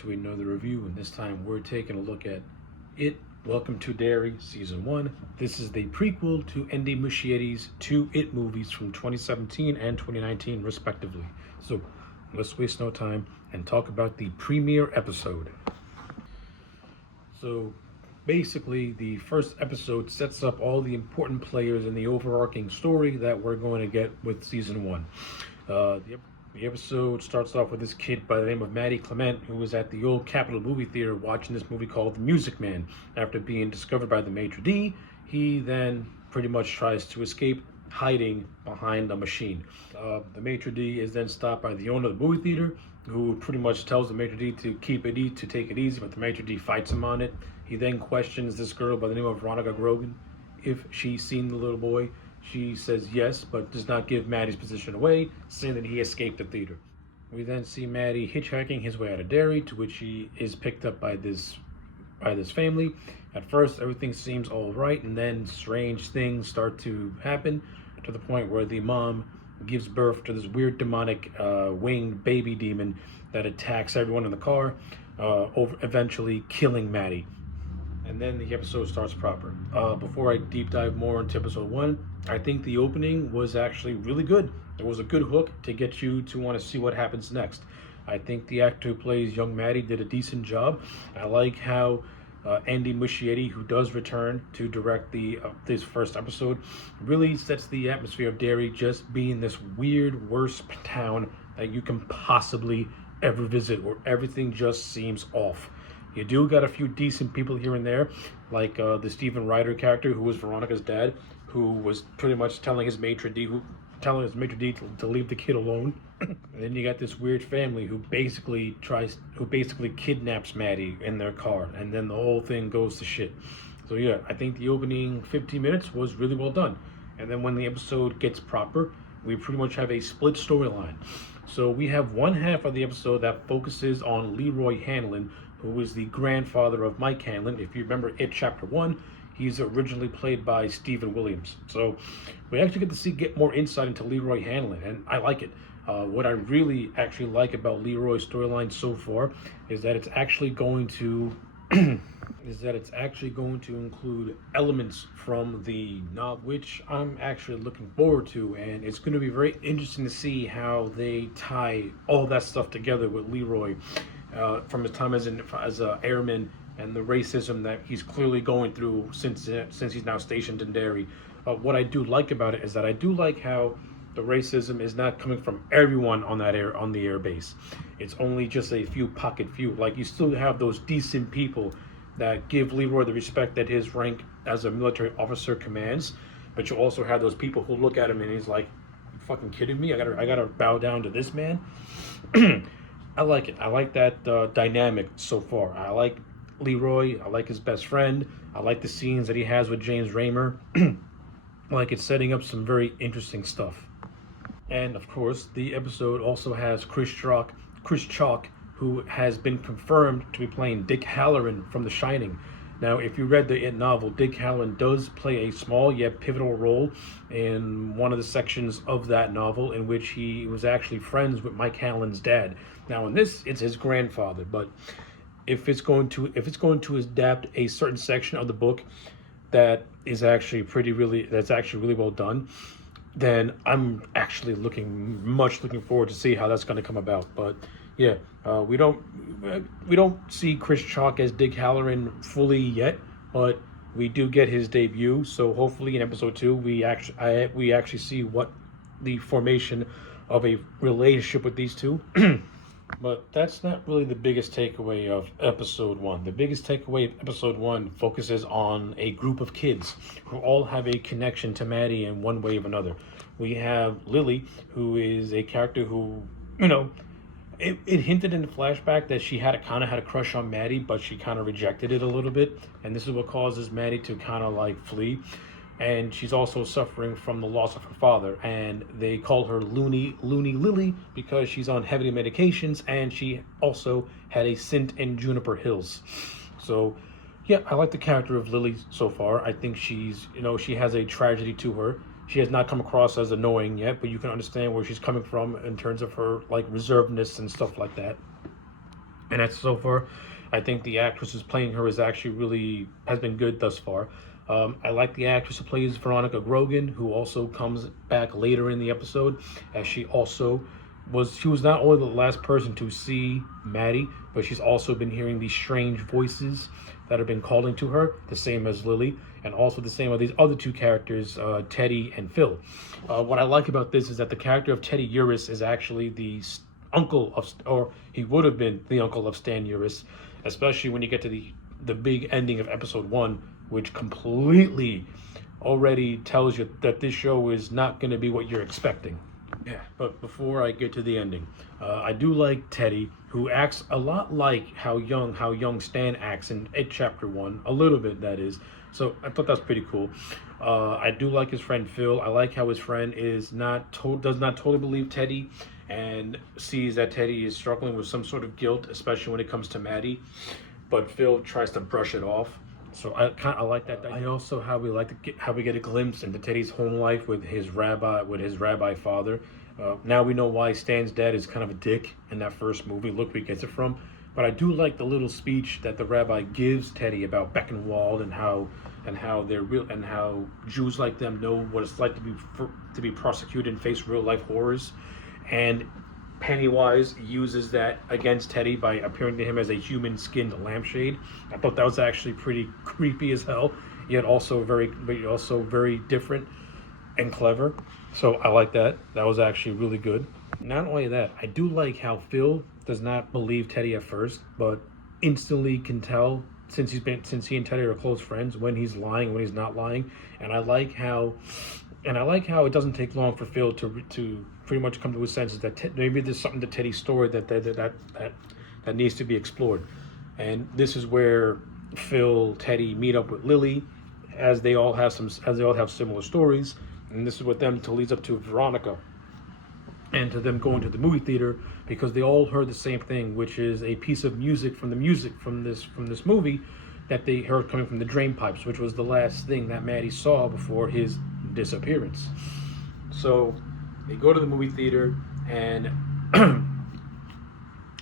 to another review, and this time we're taking a look at It, Welcome to Derry, Season 1. This is the prequel to Andy Muschietti's two It movies from 2017 and 2019, respectively. So let's waste no time and talk about the premiere episode. So basically, the first episode sets up all the important players in the overarching story that we're going to get with Season 1. The episode starts off with this kid by the name of Maddie Clement, who was at the old Capitol movie theater watching this movie called The Music Man. After being discovered by the maitre d', he then pretty much tries to escape, hiding behind a machine. The maitre d' is then stopped by the owner of the movie theater, who pretty much tells the maitre d' to take it easy, but the maitre d' fights him on it. He then questions this girl by the name of Veronica Grogan if she's seen the little boy. She says yes, but does not give Maddie's position away, saying that he escaped the theater. We then see Maddie hitchhiking his way out of Derry, to which he is picked up by this family. At first, everything seems all right, and then strange things start to happen, to the point where the mom gives birth to this weird demonic winged baby demon that attacks everyone in the car, eventually killing Maddie. And then the episode starts proper. Before I deep dive more into episode 1, I think the opening was actually really good. It was a good hook to get you to want to see what happens next. I think the actor who plays young Maddie did a decent job. I like how Andy Muschietti, who does return to direct this first episode, really sets the atmosphere of Derry just being this weird, worst town that you can possibly ever visit, where everything just seems off. You do got a few decent people here and there, like the Stephen Ryder character, who was Veronica's dad, who was pretty much telling his maitre d' to leave the kid alone. And then you got this weird family who basically kidnaps Maddie in their car, and then the whole thing goes to shit. So yeah, I think the opening 15 minutes was really well done. And then when the episode gets proper, we pretty much have a split storyline. So we have one half of the episode that focuses on Leroy Hanlon, who was the grandfather of Mike Hanlon. If you remember It Chapter 1, he's originally played by Stephen Williams. So we actually get to get more insight into Leroy Hanlon, and I like it. What I really actually like about Leroy's storyline so far is that it's actually going to include elements from the novel, which I'm actually looking forward to, and it's going to be very interesting to see how they tie all that stuff together with Leroy. From his time as an airman, and the racism that he's clearly going through since he's now stationed in Derry. What I do like about it is that I do like how the racism is not coming from everyone on the air base. It's only just a few. Like, you still have those decent people that give Leroy the respect that his rank as a military officer commands, but you also have those people who look at him and he's like, "You fucking kidding me? I gotta bow down to this man." I like it. I like that dynamic so far. I like Leroy. I like his best friend. I like the scenes that he has with James Raymer. Like, it's setting up some very interesting stuff. And of course, the episode also has Chris Chalk, who has been confirmed to be playing Dick Halloran from The Shining. Now, if you read the It novel, Dick Halloran does play a small yet pivotal role in one of the sections of that novel, in which he was actually friends with Mike Halloran's dad. Now, in this, it's his grandfather, but if it's going to adapt a certain section of the book that's actually really well done, then I'm actually looking forward to see how that's going to come about. But yeah, we don't see Chris Chalk as Dick Halloran fully yet, but we do get his debut. So hopefully in episode 2, we actually see what the formation of a relationship with these two. But that's not really the biggest takeaway of episode 1. The biggest takeaway of episode 1 focuses on a group of kids who all have a connection to Maddie in one way or another. We have Lily, who is a character who, it hinted in the flashback that she had a crush on Maddie, but she kind of rejected it a little bit. And this is what causes Maddie to kind of like flee. And she's also suffering from the loss of her father, and they call her Loony Lily because she's on heavy medications, and she also had a stint in Juniper Hills. So yeah, I like the character of Lily so far. I think she has a tragedy to her. She has not come across as annoying yet, but you can understand where she's coming from in terms of her like reservedness and stuff like that. And that's so far. I think the actress who's playing her is actually really has been good thus far. I like the actress who plays Veronica Grogan, who also comes back later in the episode, as she was not only the last person to see Maddie, but she's also been hearing these strange voices that have been calling to her, the same as Lily, and also the same with these other two characters, Teddy and Phil. What I like about this is that the character of Teddy Uris is actually uncle of, or he would have been the uncle of Stan Uris, especially when you get to the big ending of episode 1, which completely already tells you that this show is not going to be what you're expecting. Yeah, but before I get to the ending, I do like Teddy, who acts a lot like how young Stan acts in Chapter 1, a little bit that is. So I thought that's pretty cool. I do like his friend Phil. I like how his friend does not totally believe Teddy, and sees that Teddy is struggling with some sort of guilt, especially when it comes to Maddie. But Phil tries to brush it off. So I like that. I also how we get a glimpse into Teddy's home life with his rabbi father. Now we know why Stan's dad is kind of a dick in that first movie. Look where he gets it from. But I do like the little speech that the rabbi gives Teddy about Beckenwald and how they're real, and how Jews like them know what it's like to be prosecuted and face real life horrors. And Pennywise uses that against Teddy by appearing to him as a human-skinned lampshade. I thought that was actually pretty creepy as hell, yet also very different and clever. So I like that. That was actually really good. Not only that, I do like how Phil does not believe Teddy at first, but instantly can tell, since he and Teddy are close friends, when he's lying, when he's not lying. And I like how it doesn't take long for Phil to pretty much come to his senses that maybe there's something to Teddy's story that needs to be explored. And this is where Teddy meet up with Lily, as they all have similar stories, and this is what them to leads up to Veronica, and to them going to the movie theater because they all heard the same thing, which is a piece of music from this movie that they heard coming from the drain pipes, which was the last thing that Maddie saw before his disappearance. So they go to the movie theater, and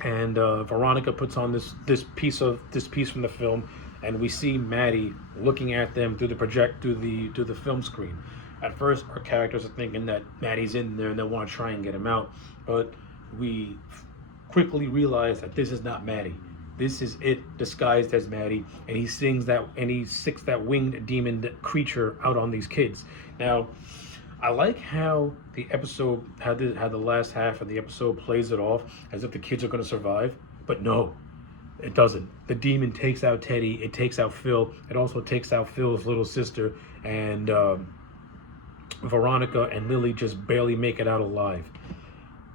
and Veronica puts on this piece from the film, and we see Maddie looking at them through the film screen. At first, our characters are thinking that Maddie's in there and they want to try and get him out, but we quickly realize that this is not Maddie. This is it disguised as Maddie, and he sics that winged demon creature out on these kids. Now, I like how the episode how the last half of the episode plays it off as if the kids are going to survive, but no, it doesn't. The demon takes out Teddy. It takes out Phil. It also takes out Phil's little sister, and Veronica and Lily just barely make it out alive.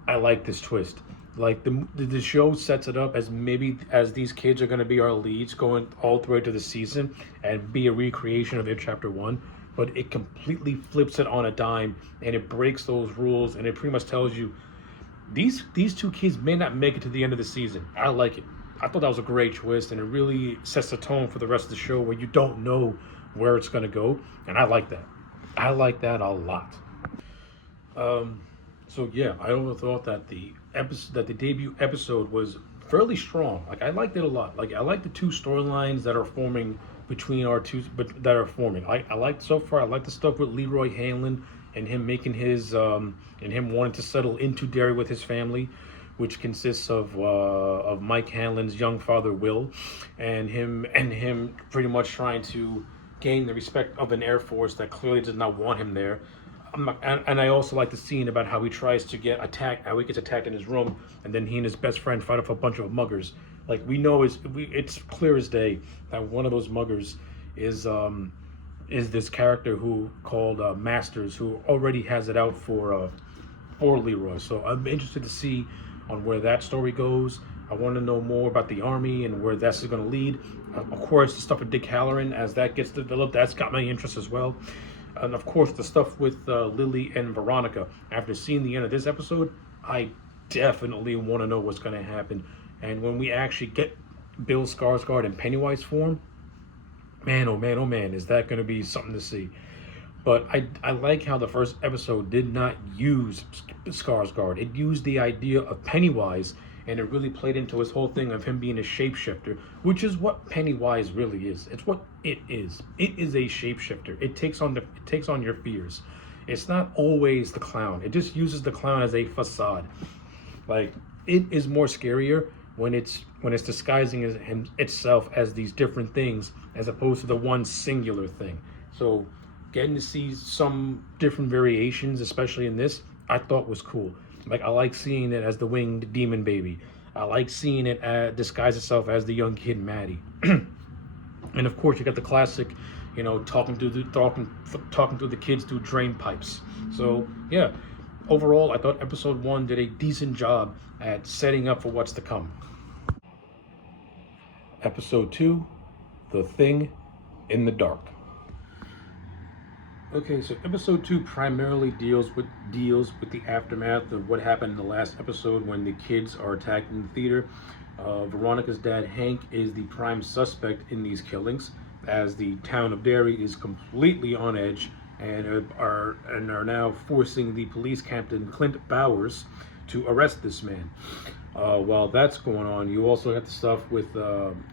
I like this twist. Like the show sets it up as these kids are going to be our leads going all the way to the season and be a recreation of Chapter 1, but it completely flips it on a dime, and it breaks those rules, and it pretty much tells you these two kids may not make it to the end of the season. I like it. I thought that was a great twist, and it really sets the tone for the rest of the show where you don't know where it's going to go, and I like that. I like that a lot. So yeah, I also thought that the debut episode was fairly strong. Like, I liked it a lot. Like, I like the two storylines that are forming between our two, but that are forming. I liked so far. I like the stuff with Leroy Hanlon and him making his and him wanting to settle into Derry with his family, which consists of Mike Hanlon's young father Will, and him pretty much trying to gain the respect of an Air Force that clearly did not want him there. And I also like the scene about how he tries to get attacked, how he gets attacked in his room, and then he and his best friend fight off a bunch of muggers. Like, it's clear as day that one of those muggers is this character who called Masters, who already has it out for Leroy. So I'm interested to see on where that story goes. I want to know more about the army and where that's going to lead. Of course, the stuff with Dick Halloran, as that gets developed, that's got my interest as well. And of course, the stuff with Lily and Veronica. After seeing the end of this episode, I definitely want to know what's going to happen. And when we actually get Bill Skarsgård in Pennywise form, man, oh man, oh man, is that going to be something to see. But I like how the first episode did not use Skarsgård. It used the idea of Pennywise and it really played into his whole thing of him being a shapeshifter, which is what Pennywise really is. It's what it is. It is a shapeshifter. It takes on your fears. It's not always the clown. It just uses the clown as a facade. Like, it is more scarier when it's disguising itself as these different things as opposed to the one singular thing. So getting to see some different variations, especially in this, I thought was cool. Like, I like seeing it as the winged demon baby. I like seeing it disguise itself as the young kid Maddie. And of course, you got the classic, talking through the kids through drain pipes. So yeah, overall, I thought episode 1 did a decent job at setting up for what's to come. Episode 2, The Thing in the Dark. Okay, so episode 2 primarily deals with the aftermath of what happened in the last episode when the kids are attacked in the theater. Veronica's dad, Hank, is the prime suspect in these killings, as the town of Derry is completely on edge and are now forcing the police captain Clint Bowers to arrest this man. While that's going on, you also have the stuff with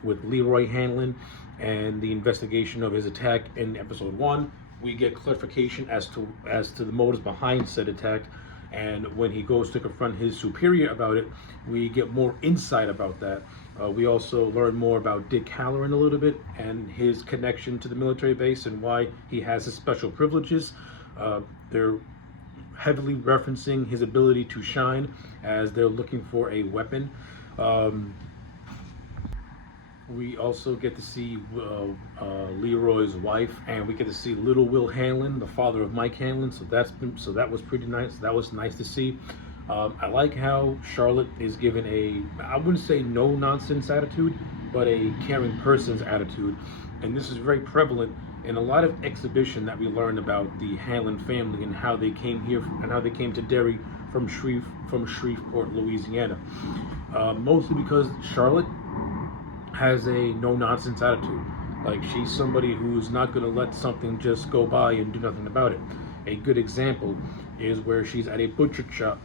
Leroy Hanlon and the investigation of his attack in episode 1. We get clarification as to the motives behind said attack, and when he goes to confront his superior about it, we get more insight about that. We also learn more about Dick Halloran a little bit and his connection to the military base and why he has his special privileges. They're heavily referencing his ability to shine as they're looking for a weapon. We also get to see Leroy's wife, and we get to see Little Will Hanlon, the father of Mike Hanlon. So that was pretty nice. That was nice to see. I like how Charlotte is given I wouldn't say no nonsense attitude, but a caring person's attitude, and this is very prevalent in a lot of exhibition that we learned about the Hanlon family and how they came here and how they came to Derry from Shreveport, Louisiana. Mostly because Charlotte has a no-nonsense attitude. Like, she's somebody who's not going to let something just go by and do nothing about it. A good example is where she's at a butcher shop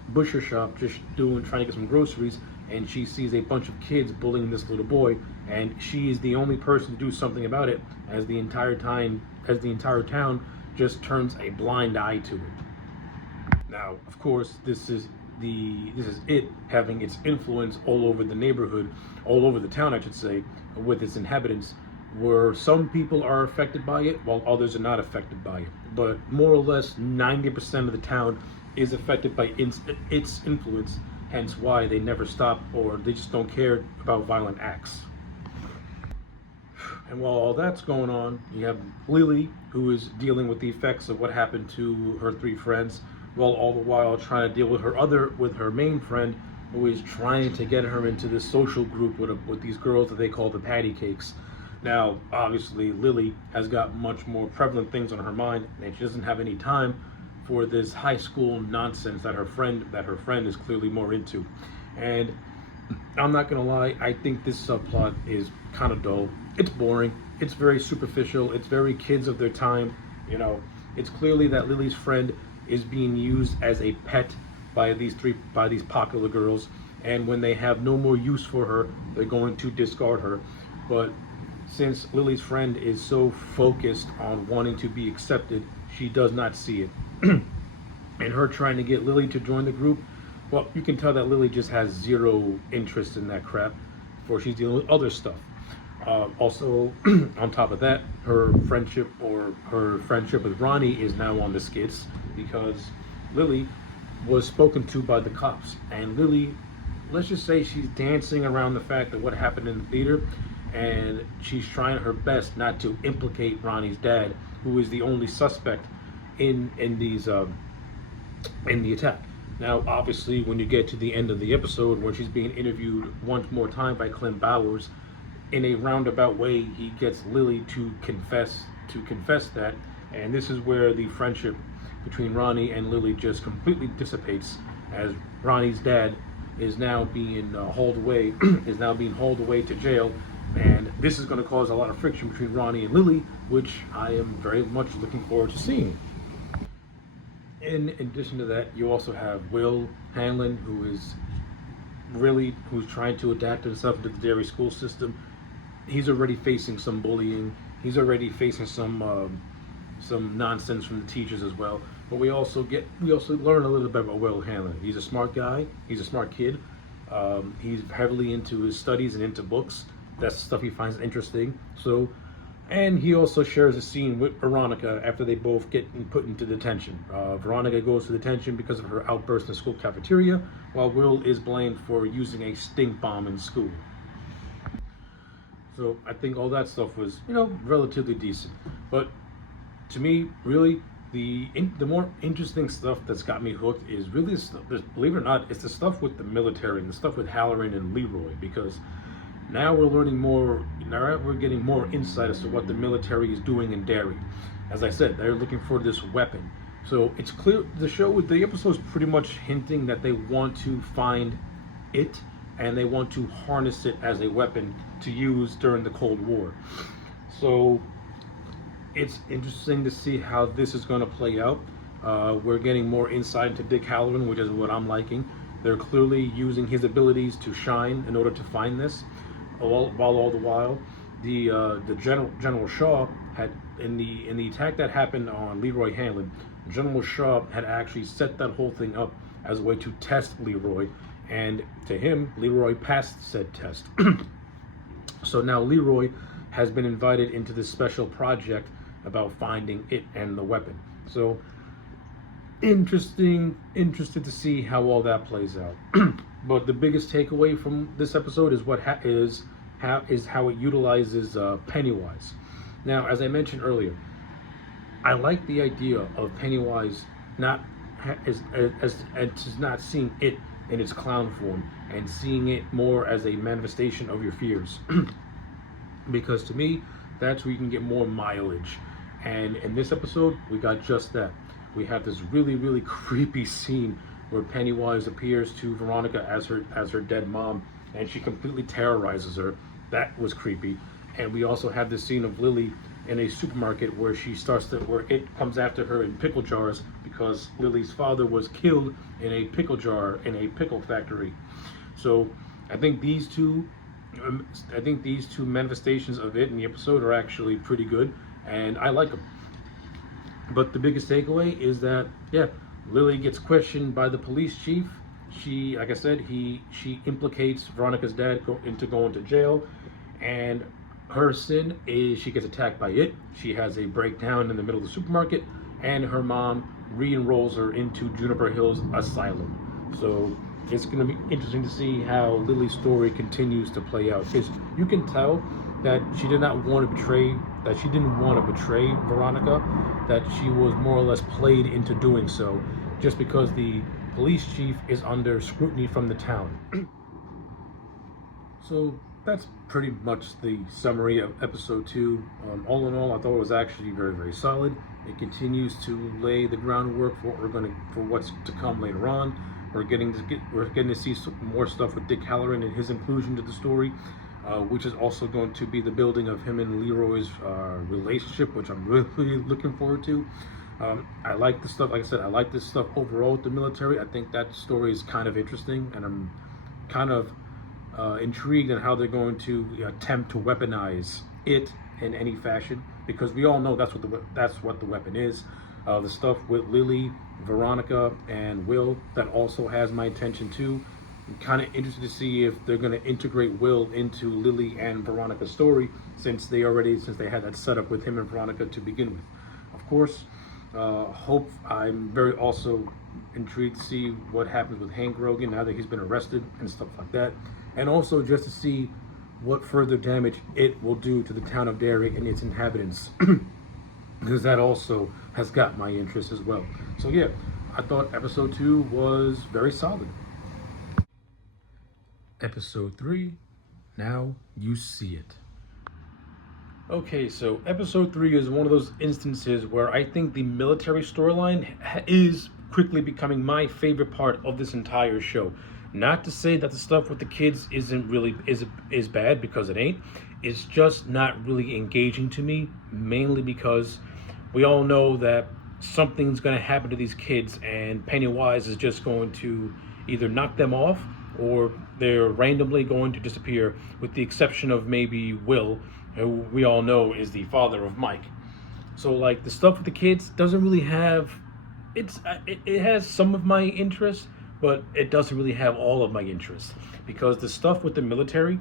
just trying to get some groceries, and she sees a bunch of kids bullying this little boy, and she is the only person to do something about it, as the entire town just turns a blind eye to it. Now, of course, this is it having its influence all over the neighborhood, all over the town, I should say, with its inhabitants, where some people are affected by it while others are not affected by it. But more or less 90% of the town is affected by its influence, hence why they never stop, or they just don't care about violent acts. And while all that's going on, you have Lily, who is dealing with the effects of what happened to her 3 friends, while all the while trying to deal with her main friend, who is trying to get her into this social group with these girls that they call the patty cakes. Now, obviously, Lily has got much more prevalent things on her mind, and she doesn't have any time for this high school nonsense that her friend is clearly more into. And I'm not gonna lie, I think this subplot is kind of dull. It's boring. It's very superficial. It's very kids of their time. It's clearly that Lily's friend is being used as a pet by these popular girls, and when they have no more use for her, they're going to discard her. But since Lily's friend is so focused on wanting to be accepted, she does not see it. And her trying to get Lily to join the group, well, you can tell that Lily just has zero interest in that crap, for she's dealing with other stuff. Also, on top of that, her friendship with Ronnie is now on the skids, because Lily was spoken to by the cops, and Lily, let's just say she's dancing around the fact of what happened in the theater, and she's trying her best not to implicate Ronnie's dad, who is the only suspect in the attack. Now, obviously, when you get to the end of the episode, where she's being interviewed once more time by Clint Bowers, in a roundabout way, he gets Lily to confess that, and this is where the friendship between Ronnie and Lily just completely dissipates, as Ronnie's dad is now being hauled away to jail, and this is going to cause a lot of friction between Ronnie and Lily, which I am very much looking forward to seeing. In addition to that, you also have Will Hanlon, who is really, who's trying to adapt himself into the Derry school system, he's already facing some bullying. He's already facing some nonsense from the teachers as well. But we also learn a little bit about Will Hanlon. He's a smart guy. He's a smart kid. He's heavily into his studies and into books. That's stuff he finds interesting. So, and he also shares a scene with Veronica after they both get put into detention. Veronica goes to detention because of her outburst in the school cafeteria, while Will is blamed for using a stink bomb in school. So I think all that stuff was, relatively decent. But to me, really, the more interesting stuff that's got me hooked is really the stuff, believe it or not, it's the stuff with the military and the stuff with Halloran and Leroy, because now we're learning more. Now we're getting more insight as to what the military is doing in Derry. As I said, they're looking for this weapon. So it's clear the episode is pretty much hinting that they want to find it and they want to harness it as a weapon to use during the Cold War. So it's interesting to see how this is going to play out. We're getting more insight into Dick Halloran, which is what I'm liking. They're clearly using his abilities to shine in order to find this. While all the while, the General Shaw had in the attack that happened on Leroy Hanlon, General Shaw had actually set that whole thing up as a way to test Leroy, and to him, Leroy passed said test. So now Leroy has been invited into this special project about finding it and the weapon. So interested to see how all that plays out. But the biggest takeaway from this episode is how it utilizes Pennywise. Now, as I mentioned earlier, I like the idea of Pennywise not seeing it in its clown form and seeing it more as a manifestation of your fears. Because to me, that's where you can get more mileage. And in this episode, we got just that. We have this really, really creepy scene where Pennywise appears to Veronica as her dead mom, and she completely terrorizes her. That was creepy. And we also have this scene of Lily in a supermarket where where it comes after her in pickle jars because Lily's father was killed in a pickle jar in a pickle factory. So I think these two manifestations of it in the episode are actually pretty good, and I like them. But the biggest takeaway is that, Lily gets questioned by the police chief. She, like I said, she implicates Veronica's dad into going to jail, and her sin is she gets attacked by it. She has a breakdown in the middle of the supermarket, and her mom re-enrolls her into Juniper Hills Asylum. So it's going to be interesting to see how Lily's story continues to play out, because you can tell that she didn't want to betray Veronica, that she was more or less played into doing so, just because the police chief is under scrutiny from the town. So that's pretty much the summary of episode 2. All in all, I thought it was actually very, very solid. It continues to lay the groundwork for what's to come later on. We're getting to see some more stuff with Dick Halloran and his inclusion to the story, which is also going to be the building of him and Leroy's relationship, which I'm really looking forward to. I like the stuff. Like I said, I like this stuff overall with the military. I think that story is kind of interesting, and I'm kind of intrigued on how they're going to attempt to weaponize it in any fashion, because we all know that's what the weapon is. The stuff with Lily, Veronica, and Will, that also has my attention too. I'm kind of interested to see if they're going to integrate Will into Lily and Veronica's story, since they had that setup with him and Veronica to begin with. Of course, I'm very also intrigued to see what happens with Hank Rogan now that he's been arrested and stuff like that, and also just to see what further damage it will do to the town of Derry and its inhabitants, because that also has got my interest as well. So yeah, I thought episode 2 was very solid. Episode 3, now you see it. Okay, so episode 3 is one of those instances where I think the military storyline is quickly becoming my favorite part of this entire show. Not to say that the stuff with the kids isn't really is bad, because it ain't. It's just not really engaging to me, mainly because we all know that something's going to happen to these kids, and Pennywise is just going to either knock them off or They're randomly going to disappear, with the exception of maybe Will, who we all know is the father of Mike. So like the stuff with the kids doesn't really have, it has some of my interest, but it doesn't really have all of my interest, because the stuff with the military,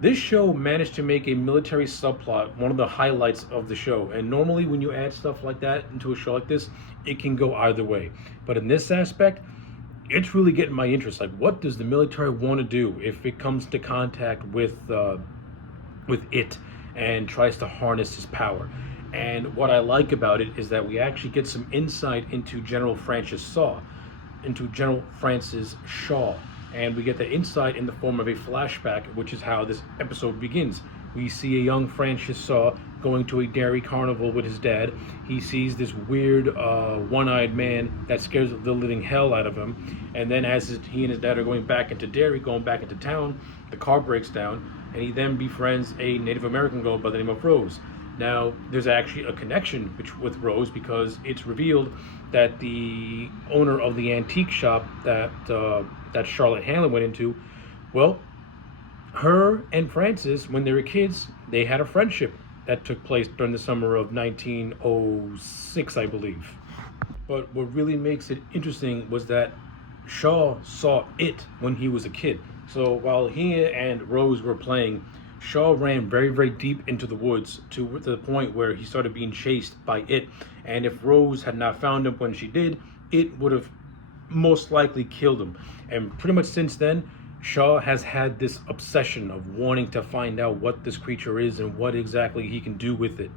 this show managed to make a military subplot one of the highlights of the show. And normally when you add stuff like that into a show like this, it can go either way. But in this aspect, it's really getting my interest. Like, what does the military want to do if it comes to contact with it and tries to harness his power? And what I like about it is that we actually get some insight into General Francis Shaw, and we get the insight in the form of a flashback, which is how this episode begins. We see a young Francis Shaw going to a Derry carnival with his dad. He sees this weird one-eyed man that scares the living hell out of him. And then as he and his dad are going back into Derry, going back into town, the car breaks down, and he then befriends a Native American girl by the name of Rose. Now, there's actually a connection with Rose, because it's revealed that the owner of the antique shop that Charlotte Hanlon went into, well, her and Francis, when they were kids, they had a friendship that took place during the summer of 1906, I believe. But what really makes it interesting was that Shaw saw it when he was a kid. So while he and Rose were playing, Shaw ran very, very deep into the woods to the point where he started being chased by it. And if Rose had not found him when she did, it would have most likely killed him. And pretty much since then, Shaw has had this obsession of wanting to find out what this creature is and what exactly he can do with it.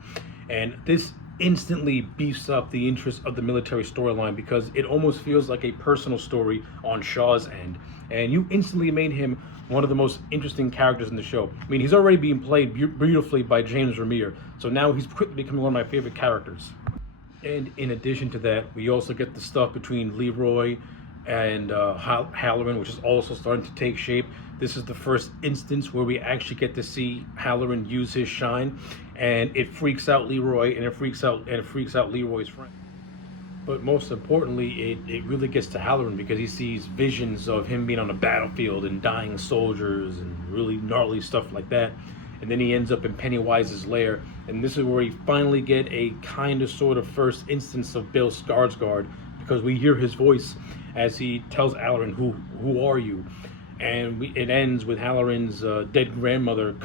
And this instantly beefs up the interest of the military storyline, because it almost feels like a personal story on Shaw's end. And you instantly made him one of the most interesting characters in the show. I mean, he's already being played beautifully by James Remire, so now he's quickly becoming one of my favorite characters. And in addition to that, we also get the stuff between Leroy and Halloran, which is also starting to take shape. This is the first instance where we actually get to see Halloran use his shine, and it freaks out Leroy, and it freaks out Leroy's friend. But most importantly, it really gets to Halloran, because he sees visions of him being on a battlefield and dying soldiers and really gnarly stuff like that. And then he ends up in Pennywise's lair, and this is where we finally get a kind of sort of first instance of Bill Skarsgård, because we hear his voice as he tells Halloran, who are you? And it ends with Halloran's dead grandmother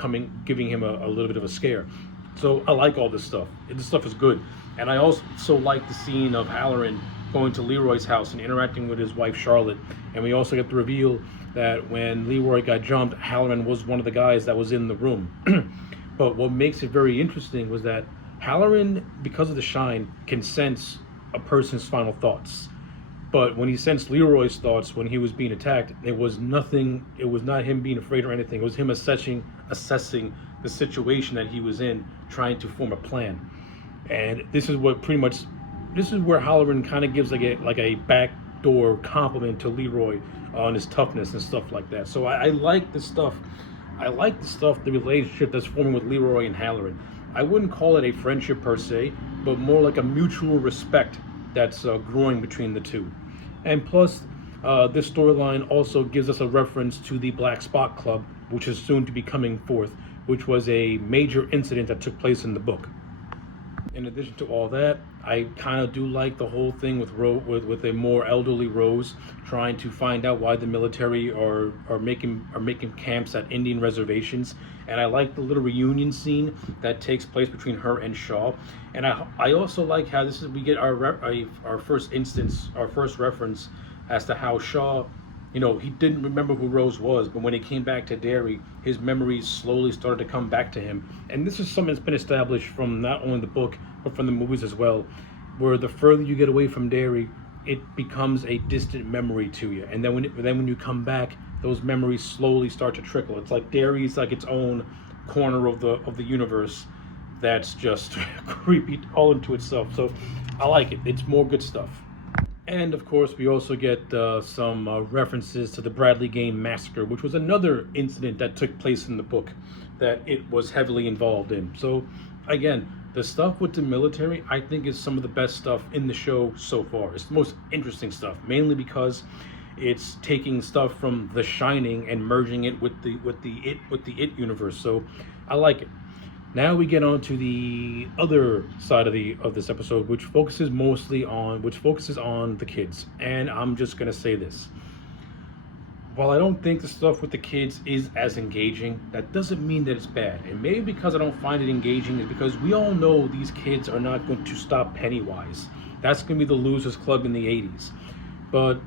giving him a little bit of a scare. So I like all this stuff. This stuff is good. And I also like the scene of Halloran going to Leroy's house and interacting with his wife Charlotte. And we also get the reveal that when Leroy got jumped, Halloran was one of the guys that was in the room. But what makes it very interesting was that Halloran, because of the shine, can sense a person's final thoughts. But when he sensed Leroy's thoughts when he was being attacked, it was not him being afraid or anything. It was him assessing the situation that he was in, trying to form a plan. And this is where Halloran kind of gives like a backdoor compliment to Leroy on his toughness and stuff like that. So I like the stuff. The relationship that's forming with Leroy and Halloran. I wouldn't call it a friendship per se, but more like a mutual respect that's growing between the two. And plus, this storyline also gives us a reference to the Black Spot Club, which is soon to be coming forth, which was a major incident that took place in the book. In addition to all that, I kind of do like the whole thing with a more elderly Rose trying to find out why the military are making camps at Indian reservations, and I like the little reunion scene that takes place between her and Shaw. And I also like how we get our first reference as to how Shaw, he didn't remember who Rose was, but when he came back to Derry, his memories slowly started to come back to him. And this is something that's been established from not only the book, but from the movies as well, where the further you get away from Derry, it becomes a distant memory to you. And then when you come back, those memories slowly start to trickle. It's like Derry's like its own corner of the universe that's just creepy all into itself. So I like it. It's more good stuff. And of course, we also get some references to the Bradley Game Massacre, which was another incident that took place in the book that it was heavily involved in. So again, the stuff with the military, I think, is some of the best stuff in the show so far. It's the most interesting stuff, mainly because It's taking stuff from The Shining and merging it with the It universe. So I like it. Now we get on to the other side of this episode, which focuses on the kids. And I'm just gonna say this: while I don't think the stuff with the kids is as engaging, that doesn't mean that it's bad. And maybe because I don't find it engaging is because we all know these kids are not going to stop Pennywise. That's going to be the losers club in the 80s. But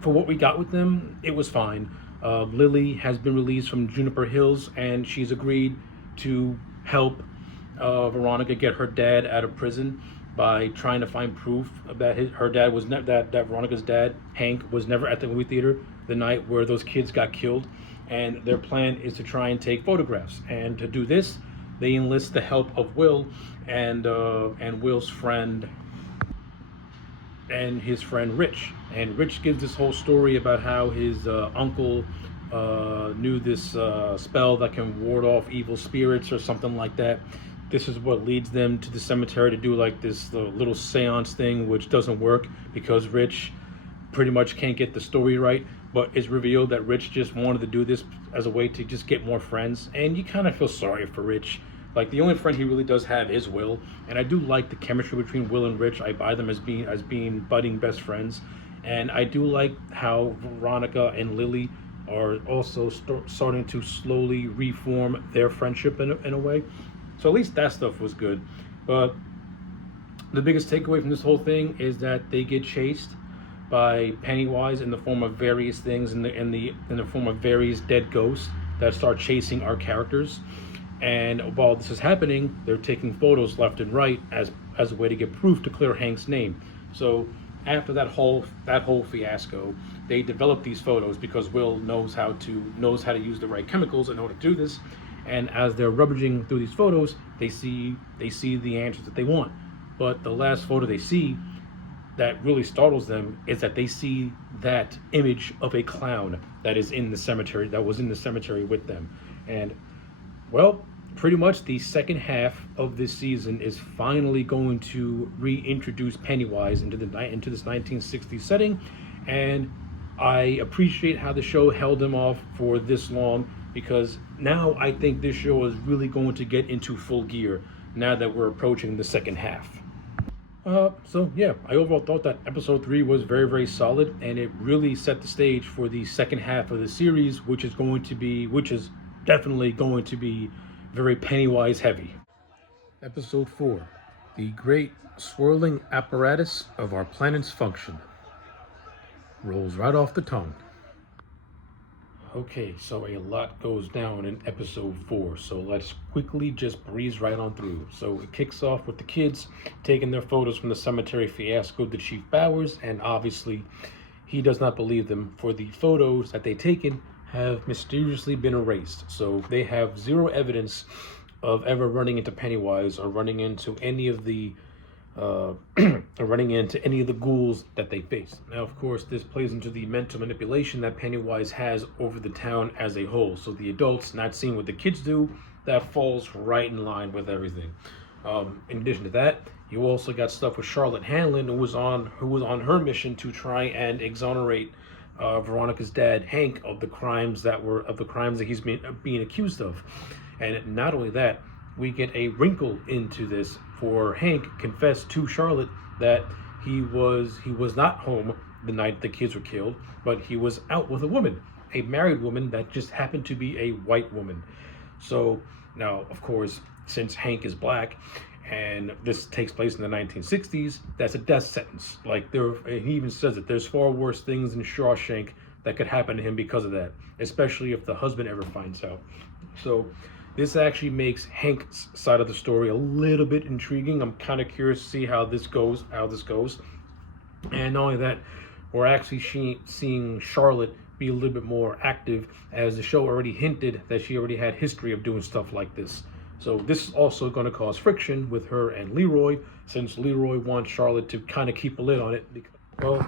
for what we got with them, it was fine. Lily has been released from Juniper Hills, and she's agreed to help Veronica get her dad out of prison by trying to find proof that her dad was that Veronica's dad, Hank, was never at the movie theater the night where those kids got killed. And their plan is to try and take photographs. And to do this, they enlist the help of Will and Will's friend and his friend Rich. And Rich gives this whole story about how his uncle knew this spell that can ward off evil spirits or something like that. This is what leads them to the cemetery to do like this little seance thing, which doesn't work because Rich pretty much can't get the story right. But it's revealed that Rich just wanted to do this as a way to just get more friends. And you kind of feel sorry for Rich. Like, the only friend he really does have is Will. And I do like the chemistry between Will and Rich. I buy them as being budding best friends. And I do like how Veronica and Lily are also starting to slowly reform their friendship in a way. So at least that stuff was good. But the biggest takeaway from this whole thing is that they get chased by Pennywise in the form of various things, in the form of various dead ghosts that start chasing our characters. And while this is happening, they're taking photos left and right as a way to get proof to clear Hank's name. So after that whole fiasco, they develop these photos because Will knows how to use the right chemicals in order to do this. And as they're rummaging through these photos, they see the answers that they want. But the last photo they see that really startles them is that they see that image of a clown that was in the cemetery with them. And well, pretty much the second half of this season is finally going to reintroduce Pennywise into this 1960s setting, and I appreciate how the show held him off for this long, because now I think this show is really going to get into full gear now that we're approaching the second half. So yeah, I overall thought that episode 3 was very, very solid, and it really set the stage for the second half of the series, which is definitely going to be very Pennywise heavy. Episode 4, the great swirling apparatus of our planet's function. Rolls right off the tongue. Okay, so a lot goes down in episode 4, so let's quickly just breeze right on through. So it kicks off with the kids taking their photos from the cemetery fiasco to Chief Bowers, and obviously he does not believe them, for the photos that they've taken have mysteriously been erased. So they have zero evidence of ever running into Pennywise or running into any of the ghouls that they face. Now, of course, this plays into the mental manipulation that Pennywise has over the town as a whole. So the adults not seeing what the kids do, that falls right in line with everything. In addition to that, you also got stuff with Charlotte Hanlon, who was on her mission to try and exonerate Veronica's dad, Hank, of the crimes that he's being accused of. And not only that, we get a wrinkle into this, for Hank confessed to Charlotte that he was not home the night the kids were killed, but he was out with a woman, a married woman that just happened to be a white woman. So now, of course, since Hank is black and this takes place in the 1960s, that's a death sentence. He even says that there's far worse things in Shawshank that could happen to him because of that, especially if the husband ever finds out. So this actually makes Hank's side of the story a little bit intriguing. I'm kind of curious to see how this goes. And not only that, we're actually seeing Charlotte be a little bit more active, as the show already hinted that she already had history of doing stuff like this. So this is also going to cause friction with her and Leroy, since Leroy wants Charlotte to kind of keep a lid on it.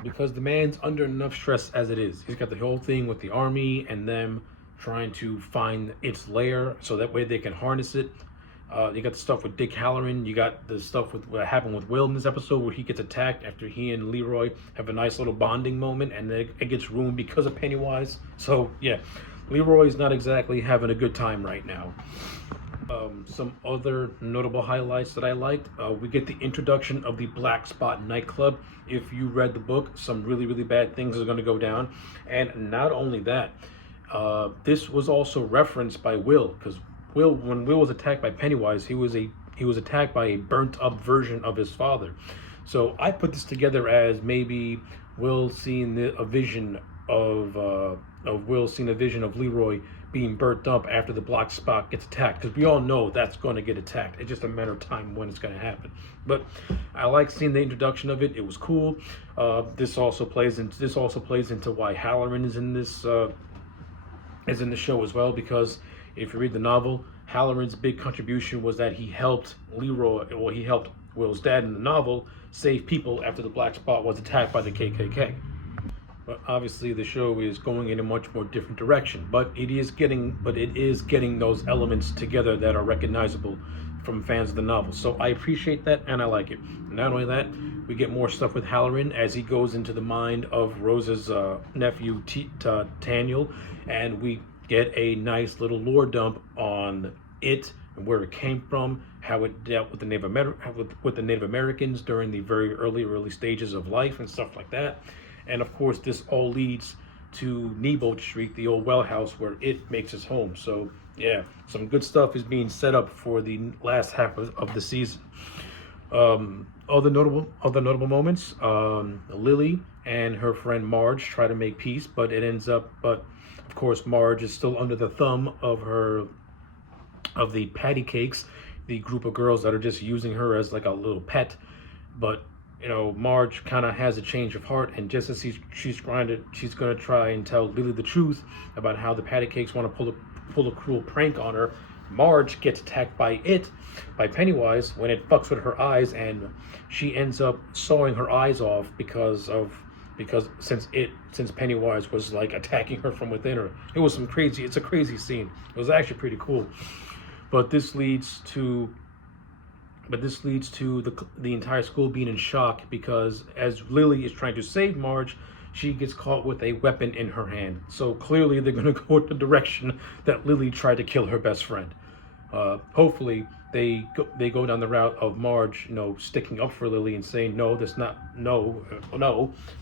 Because the man's under enough stress as it is. He's got the whole thing with the army and them trying to find its lair so that way they can harness it. You got the stuff with Dick Halloran. You got the stuff with what happened with Will in this episode, where he gets attacked after he and Leroy have a nice little bonding moment, and then it gets ruined because of Pennywise. So yeah, Leroy's not exactly having a good time right now. Some other notable highlights that I liked. We get the introduction of the Black Spot nightclub. If you read the book, some really, really bad things are going to go down. And not only that, this was also referenced by Will, because when Will was attacked by Pennywise, he was attacked by a burnt up version of his father. So I put this together as maybe Will seeing a vision of Leroy being burnt up after the Black Spot gets attacked, because we all know that's going to get attacked. It's just a matter of time when it's going to happen. But I like seeing the introduction of it. It was cool. This also plays into why Halloran is in this is in the show as well, because if you read the novel, Halloran's big contribution was that he helped Will's dad in the novel save people after the Black Spot was attacked by the KKK. But obviously the show is going in a much more different direction, but it is getting those elements together that are recognizable from fans of the novel. So I appreciate that, and I like it. Not only that, we get more stuff with Halloran as he goes into the mind of Rose's nephew Daniel, and we get a nice little lore dump on it and where it came from, how it dealt with the Native Americans during the very early stages of life and stuff like that. And of course, this all leads to Neibolt Street, the old well house where it makes its home. So yeah, some good stuff is being set up for the last half of the season. Other notable moments. Lily and her friend Marge try to make peace, but of course Marge is still under the thumb of the Patty Cakes, the group of girls that are just using her as like a little pet. But Marge kind of has a change of heart, and just as she's going to try and tell Lily the truth about how the Patty Cakes want to pull a cruel prank on her, Marge gets attacked by Pennywise when it fucks with her eyes, and she ends up sawing her eyes off because since Pennywise was like attacking her from within her. It's a crazy scene. It was actually pretty cool. But this leads to the entire school being in shock, because as Lily is trying to save Marge, she gets caught with a weapon in her hand. So clearly they're going to go in the direction that Lily tried to kill her best friend. Hopefully they go down the route of Marge, sticking up for Lily and saying, no, that's not, no,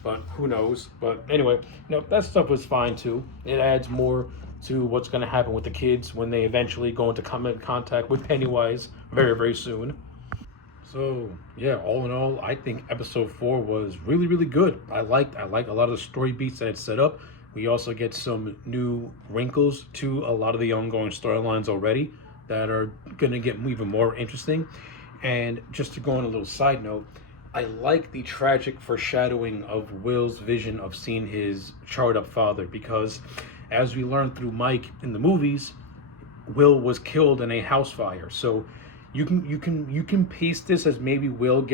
but who knows. But anyway, that stuff was fine too. It adds more to what's going to happen with the kids when they eventually go into contact with Pennywise very, very soon. So yeah, all in all, I think episode 4 was really, really good. I like a lot of the story beats that it's set up. We also get some new wrinkles to a lot of the ongoing storylines already that are going to get even more interesting. And just to go on a little side note, I like the tragic foreshadowing of Will's vision of seeing his charred up father, because as we learned through Mike in the movies, Will was killed in a house fire. So you can paste this as maybe Will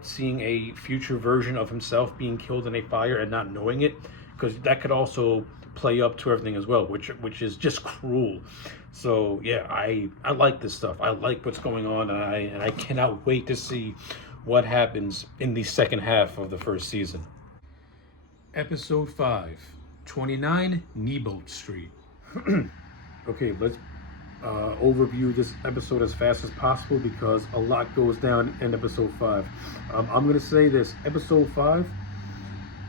seeing a future version of himself being killed in a fire and not knowing it, because that could also play up to everything as well, which is just cruel. So yeah, I like this stuff. I like what's going on, and I cannot wait to see what happens in the second half of the first season. Episode 5, 29 Neibolt Street. Okay, let's overview this episode as fast as possible, because a lot goes down in episode 5. I'm going to say this: episode 5,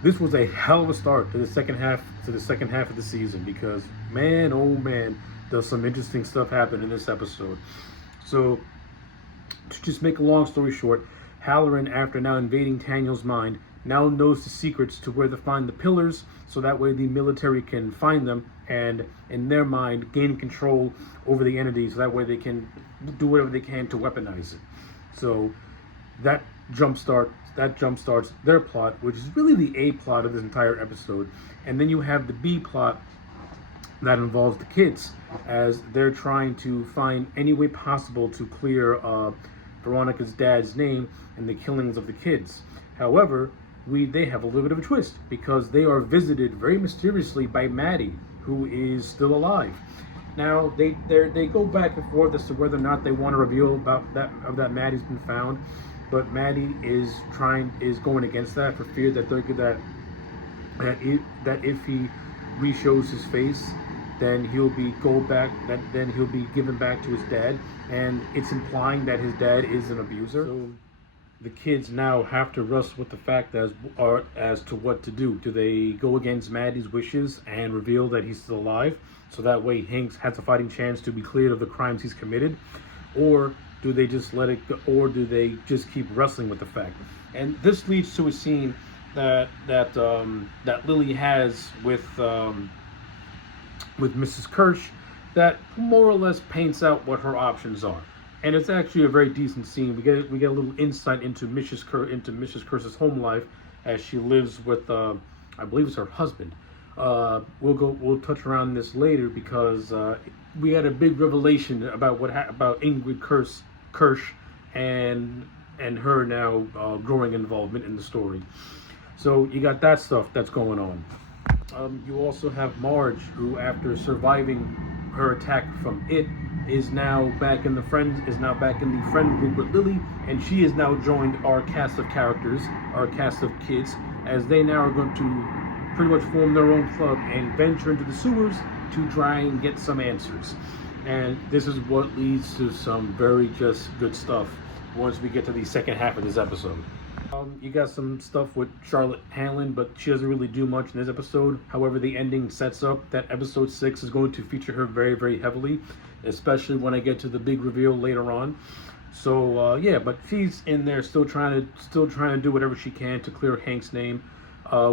this was a hell of a start to the second half of the season, because man, oh man, does some interesting stuff happen in this episode. So to just make a long story short, Halloran, after now invading Daniel's mind, now knows the secrets to where to find the pillars, so that way the military can find them and, in their mind, gain control over the entity, so that way they can do whatever they can to weaponize it. So that jumpstarts their plot, which is really the A plot of this entire episode. And then you have the B plot that involves the kids, as they're trying to find any way possible to clear Veronica's dad's name and the killings of the kids. However, they have a little bit of a twist, because they are visited very mysteriously by Maddie, who is still alive. Now they go back and forth as to whether or not they want to reveal about that Maddie's been found, but Maddie is going against that for fear that that if he re-shows his face, then he'll be given back to his dad, and it's implying that his dad is an abuser. So the kids now have to wrestle with the fact as to what to do. Do they go against Maddie's wishes and reveal that he's still alive, so that way Hank has a fighting chance to be cleared of the crimes he's committed, or do they just let it go, or do they just keep wrestling with the fact? And this leads to a scene that Lily has with Mrs. Kirsch that more or less paints out what her options are. And it's actually a very decent scene. We get a little insight into Mrs. Kirsch's home life as she lives with I believe it's her husband. We'll touch around this later because we had a big revelation about about Ingrid Kirsch and her now growing involvement in the story. So you got that stuff that's going on. You also have Marge, who, after surviving her attack from it, is now back in the friend group with Lily, and she has now joined our cast of characters, our cast of kids, as they now are going to pretty much form their own club and venture into the sewers to try and get some answers. And this is what leads to some very just good stuff once we get to the second half of this episode. You got some stuff with Charlotte Hanlon, but she doesn't really do much in this episode. However, the ending sets up that episode 6 is going to feature her very, very heavily, especially when I get to the big reveal later on. So yeah, but she's in there still trying to do whatever she can to clear Hank's name.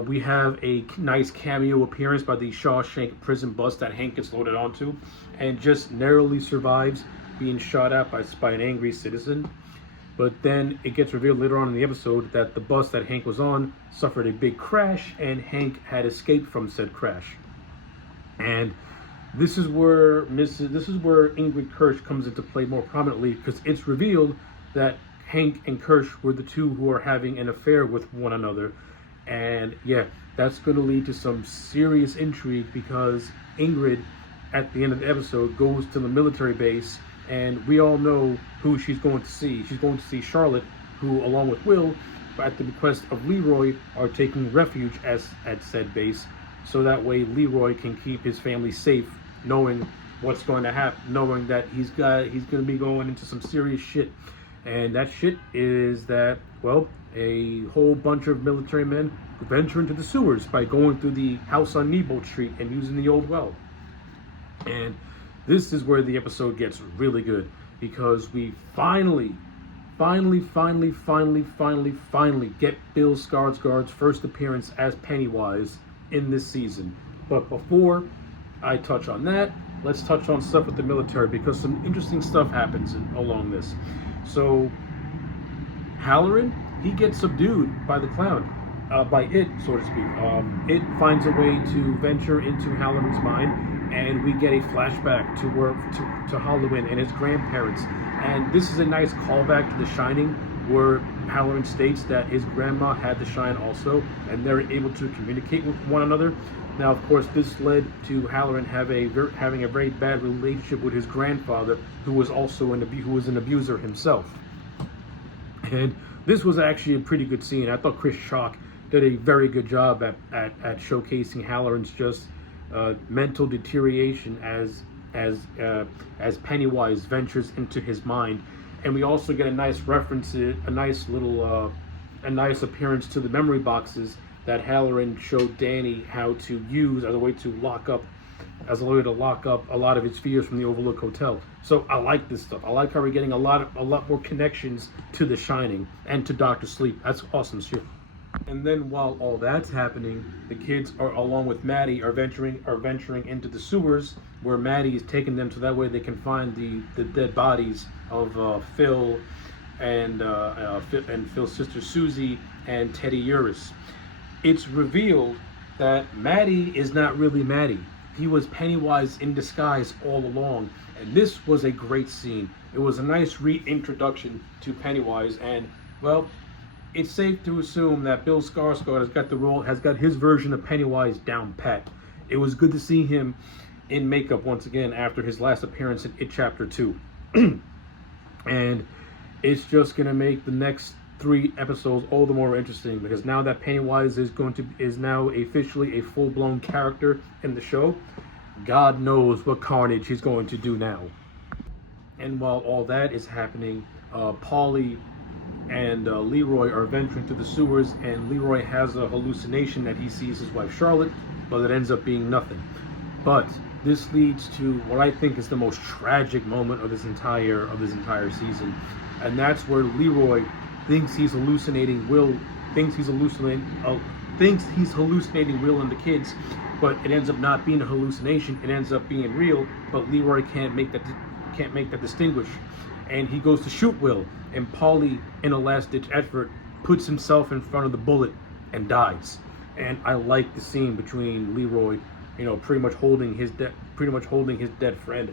We have a nice cameo appearance by the Shawshank prison bus that Hank gets loaded onto, and just narrowly survives being shot at by an angry citizen. But then it gets revealed later on in the episode that the bus that Hank was on suffered a big crash, and Hank had escaped from said crash. And this is where Ingrid Kirsch comes into play more prominently, because it's revealed that Hank and Kirsch were the two who are having an affair with one another. And yeah, that's going to lead to some serious intrigue, because Ingrid, at the end of the episode, goes to the military base, and we all know who she's going to see. She's going to see Charlotte, who, along with Will, at the request of Leroy, are taking refuge at said base, so that way Leroy can keep his family safe, knowing what's going to happen, knowing that he's going to be going into some serious shit. And that shit is that, well, a whole bunch of military men venture into the sewers by going through the house on Neibolt Street and using the old well. And this is where the episode gets really good, because we finally get Bill Skarsgård's first appearance as Pennywise in this season. But before I touch on that, let's touch on stuff with the military, because some interesting stuff happens along this. So Halloran, he gets subdued by the clown, by it, so to speak. It finds a way to venture into Halloran's mind, and we get a flashback to Halloween and his grandparents. And this is a nice callback to The Shining, where Halloran states that his grandma had the shine also, and they're able to communicate with one another. Now, of course, this led to Halloran having a very bad relationship with his grandfather, who was also an abuser himself. And this was actually a pretty good scene. I thought Chris Chalk did a very good job at showcasing Halloran's just mental deterioration as Pennywise ventures into his mind. And we also get a nice appearance to the memory boxes that Halloran showed Danny how to use as a way to lock up a lot of his fears from the Overlook Hotel. So I like this stuff. I like how we're getting a lot more connections to The Shining and to Dr. Sleep. That's awesome shit. And then while all that's happening, the kids are, along with Maddie, are venturing into the sewers, where Maddie is taking them so that way they can find the dead bodies of Phil and Phil's sister Susie and Teddy Uris. It's revealed that Maddie is not really Maddie. He was Pennywise in disguise all along, and this was a great scene. It was a nice reintroduction to Pennywise, and well, it's safe to assume that Bill Skarsgård has got his version of Pennywise down pat. It was good to see him in makeup once again after his last appearance in It Chapter 2. And it's just gonna make the next 3 episodes all the more interesting, because now that Pennywise is now officially a full-blown character in the show, God knows what carnage he's going to do now. And while all that is happening, Paulie and Leroy are venturing through the sewers, and Leroy has a hallucination that he sees his wife Charlotte, but it ends up being nothing. But this leads to what I think is the most tragic moment of this entire season, and that's where Leroy thinks he's hallucinating Will, thinks he's hallucinating Will and the kids, but it ends up not being a hallucination. It ends up being real, but Leroy can't make that distinguish, and he goes to shoot Will, and Paulie, in a last-ditch effort, puts himself in front of the bullet and dies. And I like the scene between Leroy, pretty much holding his dead friend.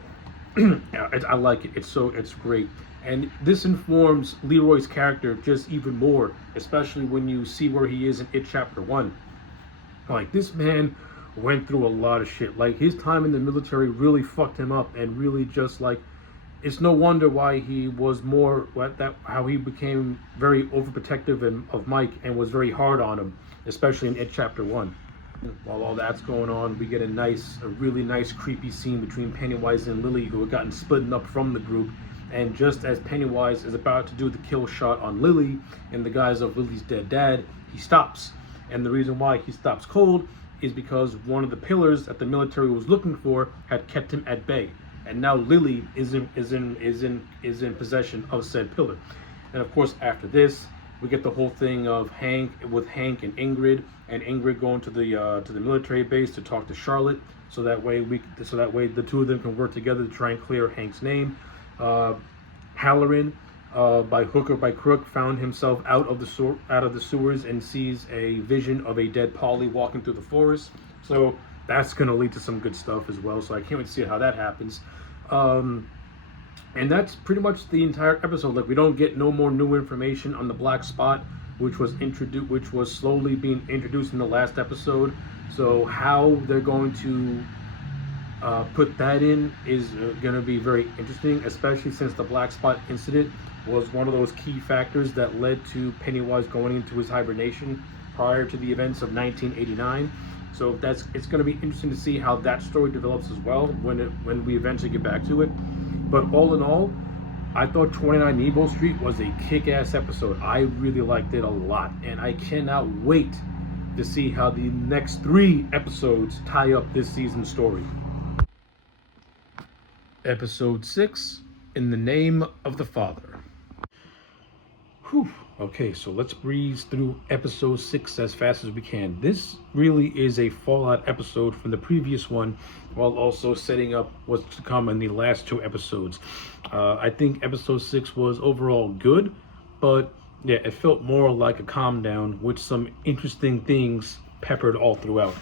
I like it. It's great. And this informs Leroy's character just even more, especially when you see where he is in It Chapter 1. Like, this man went through a lot of shit. Like, his time in the military really fucked him up, and really just like, it's no wonder why he was how he became very overprotective of Mike and was very hard on him, especially in It Chapter 1. While all that's going on, we get a really nice creepy scene between Pennywise and Lily, who had gotten split up from the group. And just as Pennywise is about to do the kill shot on Lily in the guise of Lily's dead dad, he stops. And the reason why he stops cold is because one of the pillars that the military was looking for had kept him at bay. And now Lily is in possession of said pillar. And of course, after this, we get the whole thing of Hank and Ingrid going to the military base to talk to Charlotte, so that way the two of them can work together to try and clear Hank's name. Halloran, by hook or by crook, found himself out of the sewers and sees a vision of a dead Paulie walking through the forest. So that's going to lead to some good stuff as well. So I can't wait to see how that happens. And that's pretty much the entire episode. Like, we don't get no more new information on the black spot, which was slowly being introduced in the last episode. So how they're going to put that in is going to be very interesting, especially since the black spot incident was one of those key factors that led to Pennywise going into his hibernation prior to the events of 1989. So it's going to be interesting to see how that story develops as well when we eventually get back to it. But all in all, I thought 29 Neibolt Street was a kick-ass episode. I really liked it a lot, and I cannot wait to see how the next 3 episodes tie up this season's story. Episode 6, In the Name of the Father. Whew. Okay, so let's breeze through episode 6 as fast as we can. This really is a fallout episode from the previous one, while also setting up what's to come in the last 2 episodes. I think episode 6 was overall good, but yeah, it felt more like a calm down with some interesting things peppered all throughout.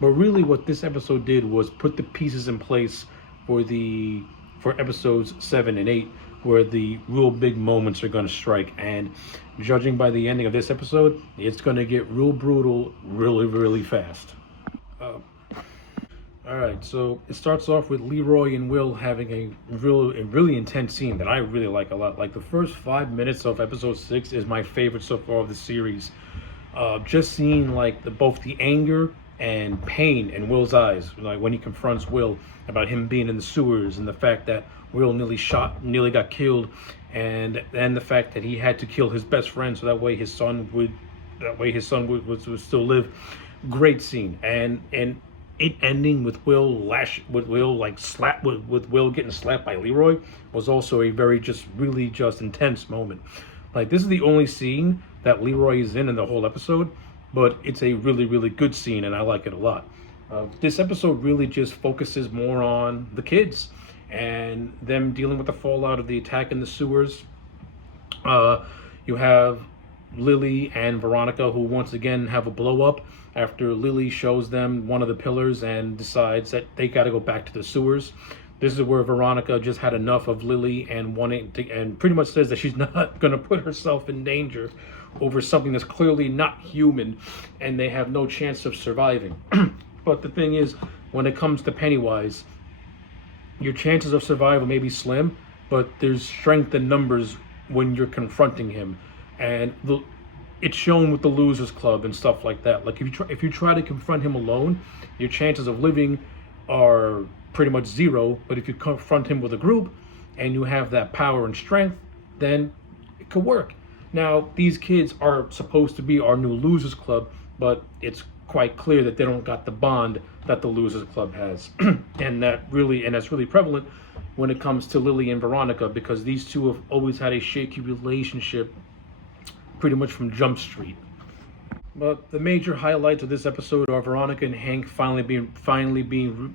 But really what this episode did was put the pieces in place for episodes 7 and 8, where the real big moments are going to strike. And judging by the ending of this episode, it's going to get real brutal really, really fast. Alright, so it starts off with Leroy and Will having a really intense scene that I really like a lot. Like, the first 5 minutes of episode 6 is my favorite so far of the series. Just seeing like both the anger and pain in Will's eyes, like when he confronts Will about him being in the sewers, and the fact that Will nearly got killed, and the fact that he had to kill his best friend so that way his son would still live. Great scene. And it ending with Will getting slapped by Leroy was also a very really intense moment. Like, this is the only scene that Leroy is in the whole episode, but it's a really good scene, and I like it a lot. This episode really just focuses more on the kids and them dealing with the fallout of the attack in the sewers. You have Lily and Veronica, who once again have a blow up after Lily shows them one of the pillars and decides that they got to go back to the sewers. This is where Veronica just had enough of Lily and pretty much says that she's not going to put herself in danger over something that's clearly not human, and they have no chance of surviving. But the thing is, when it comes to Pennywise, Your chances of survival may be slim, but there's strength in numbers when you're confronting him, and it's shown with the Losers Club and stuff like that. Like if you try to confront him alone, your chances of living are pretty much zero. But if you confront him with a group, and you have that power and strength, then it could work. Now these kids are supposed to be our new Losers Club, but it's quite clear that they don't got the bond that the Losers Club has, and that's really prevalent when it comes to Lily and Veronica, because these two have always had a shaky relationship pretty much from Jump Street. But the major highlights of this episode are Veronica and Hank finally being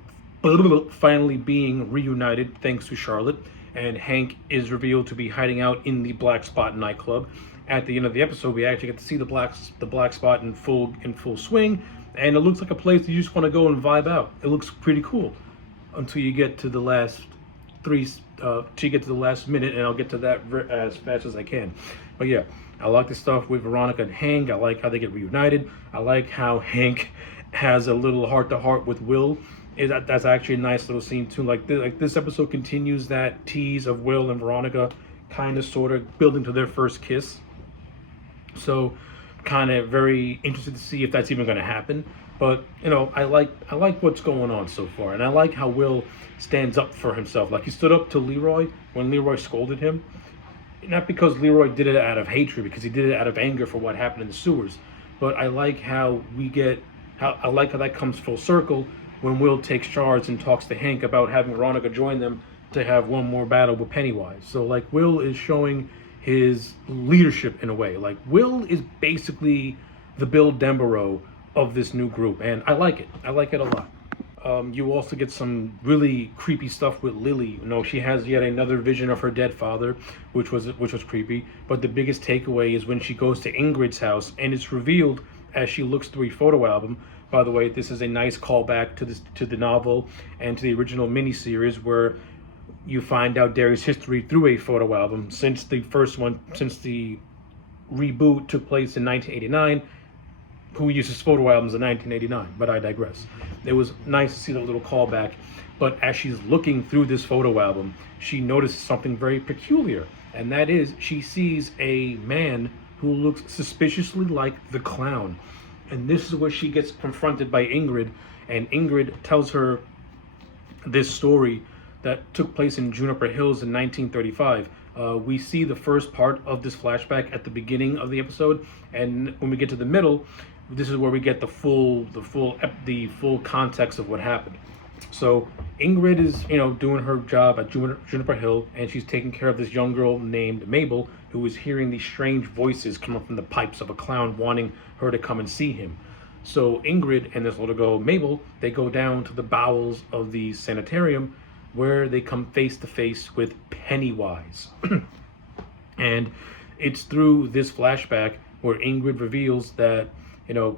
reunited thanks to Charlotte, and Hank is revealed to be hiding out in the Black Spot nightclub. At the end of the episode, we actually get to see the Black Spot in full swing, and it looks like a place you just want to go and vibe out. It looks pretty cool until you get to the last minute, and I'll get to that as fast as I can. But yeah, I like the stuff with Veronica and Hank. I like how they get reunited. I like how Hank has a little heart-to-heart with Will. That's actually a nice little scene too. Like this episode continues that tease of Will and Veronica kind of sort of building to their first kiss. So kind of very interested to see if that's even going to happen. But I like what's going on so far, and I like how Will stands up for himself. Like he stood up to Leroy when Leroy scolded him, not because Leroy did it out of hatred, because he did it out of anger for what happened in the sewers. But I like how that comes full circle when Will takes charge and talks to Hank about having Veronica join them to have one more battle with Pennywise. So like Will is showing his leadership in a way. Like Will is basically the Bill Denborough of this new group, and I like it. I like it a lot. You also get some really creepy stuff with Lily. She has yet another vision of her dead father, which was creepy. But the biggest takeaway is when she goes to Ingrid's house, and it's revealed as she looks through a photo album. By the way, this is a nice callback to the novel and to the original miniseries, where you find out Derry's history through a photo album. Since the reboot took place in 1989, who uses photo albums in 1989? But I digress. It was nice to see the little callback. But as she's looking through this photo album, she notices something very peculiar, and that is she sees a man who looks suspiciously like the clown. And this is where she gets confronted by Ingrid, and Ingrid tells her this story that took place in Juniper Hills in 1935. We see the first part of this flashback at the beginning of the episode, and when we get to the middle, this is where we get the full context of what happened. So Ingrid is, doing her job at Juniper Hill, and she's taking care of this young girl named Mabel, who is hearing these strange voices coming from the pipes of a clown wanting her to come and see him. So Ingrid and this little girl, Mabel, they go down to the bowels of the sanitarium, where they come face to face with Pennywise. And it's through this flashback where Ingrid reveals that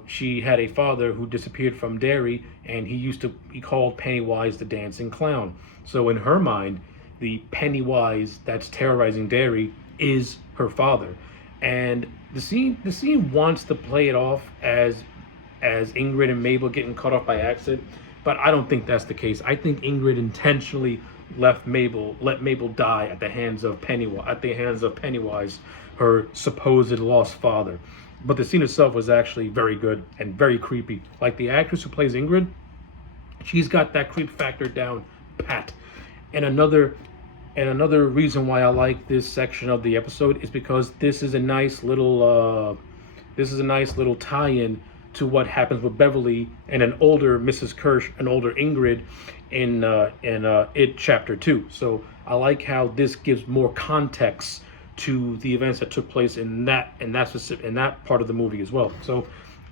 she had a father who disappeared from Derry, and he called Pennywise the dancing clown. So in her mind, the Pennywise that's terrorizing Derry is her father. And the scene wants to play it off as Ingrid and Mabel getting cut off by accident, but I don't think that's the case. I think Ingrid intentionally let Mabel die at the hands of Pennywise, her supposed lost father. But the scene itself was actually very good and very creepy. Like the actress who plays Ingrid, she's got that creep factor down pat. And another reason why I like this section of the episode is because this is a nice little tie-in to what happens with Beverly and an older Mrs. Kirsch, an older Ingrid in It Chapter 2. So I like how this gives more context to the events that took place in that part of the movie as well. So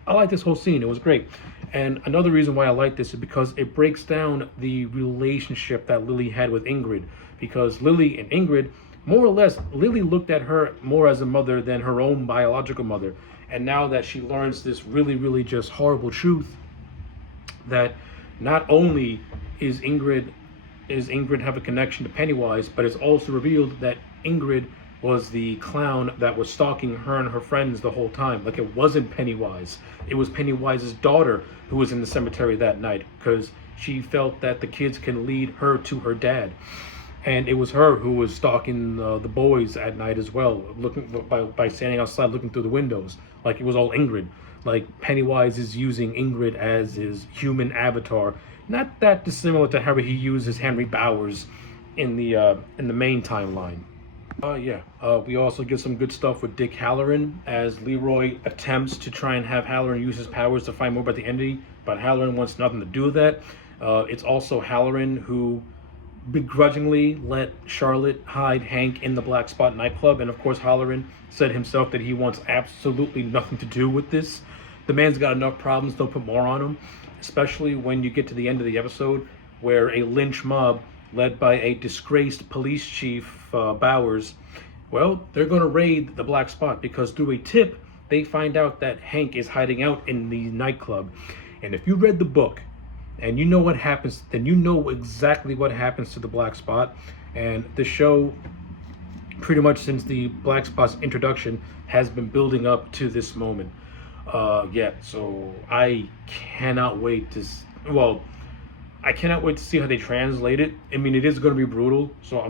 I like this whole scene. It was great. And another reason why I like this is because it breaks down the relationship that Lily had with Ingrid. Because Lily and Ingrid, more or less, Lily looked at her more as a mother than her own biological mother. And now that she learns this really, really just horrible truth, that not only is Ingrid have a connection to Pennywise, but it's also revealed that Ingrid was the clown that was stalking her and her friends the whole time. Like, it wasn't Pennywise. It was Pennywise's daughter who was in the cemetery that night, because she felt that the kids can lead her to her dad. And it was her who was stalking the boys at night as well, looking by standing outside looking through the windows. Like it was all Ingrid. Like Pennywise is using Ingrid as his human avatar, not that dissimilar to how he uses Henry Bowers in the main timeline. Yeah. We also get some good stuff with Dick Halloran as Leroy attempts to try and have Halloran use his powers to find more about the entity, but Halloran wants nothing to do with that. It's also Halloran who begrudgingly let Charlotte hide Hank in the Black Spot nightclub, and of course Halloran said himself that he wants absolutely nothing to do with this. The man's got enough problems, don't put more on him, especially when you get to the end of the episode where a lynch mob led by a disgraced police chief, Bowers, well, they're going to raid the Black Spot because through a tip, they find out that Hank is hiding out in the nightclub. And if you read the book and you know what happens, then you know exactly what happens to the Black Spot. And the show, pretty much since the Black Spot's introduction, has been building up to this moment. Yeah, so I cannot wait to, well, I cannot wait to see how they translate it. I mean, it is going to be brutal, so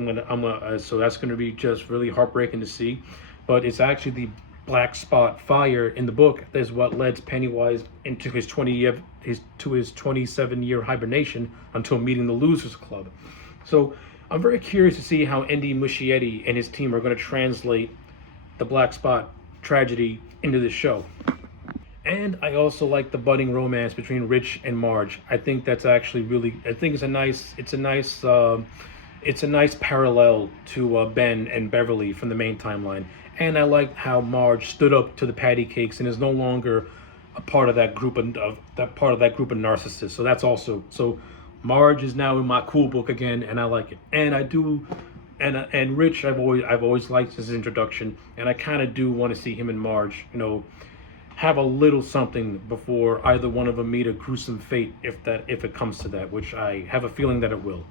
so that's going to be just really heartbreaking to see. But it's actually the Black Spot fire in the book that is what led Pennywise into his 27-year hibernation until meeting the Losers Club. So I'm very curious to see how Andy Muschietti and his team are going to translate the Black Spot tragedy into this show. And I also like the budding romance between Rich and Marge. I think that's actually really. I think it's a nice parallel to Ben and Beverly from the main timeline. And I like how Marge stood up to the patty cakes and is no longer a part of that group of narcissists. So that's also so. Marge is now in my cool book again, and I like it. And I do. And Rich, I've always liked his introduction, and I kind of do want to see him and Marge, have a little something before either one of them meet a gruesome fate, if it comes to that, which I have a feeling that it will,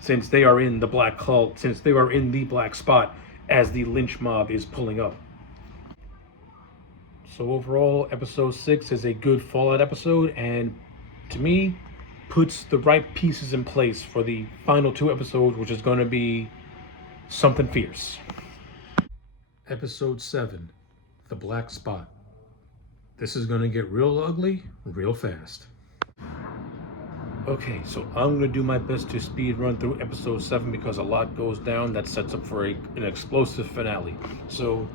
since they are in the Black Cult, since they are in the Black Spot as the lynch mob is pulling up. So overall, episode 6 is a good Fallout episode, and to me, puts the right pieces in place for the final 2 episodes, which is going to be something fierce. Episode 7, The Black Spot. This is going to get real ugly real fast. Okay, so I'm going to do my best to speed run through episode 7 because a lot goes down that sets up for an explosive finale. So,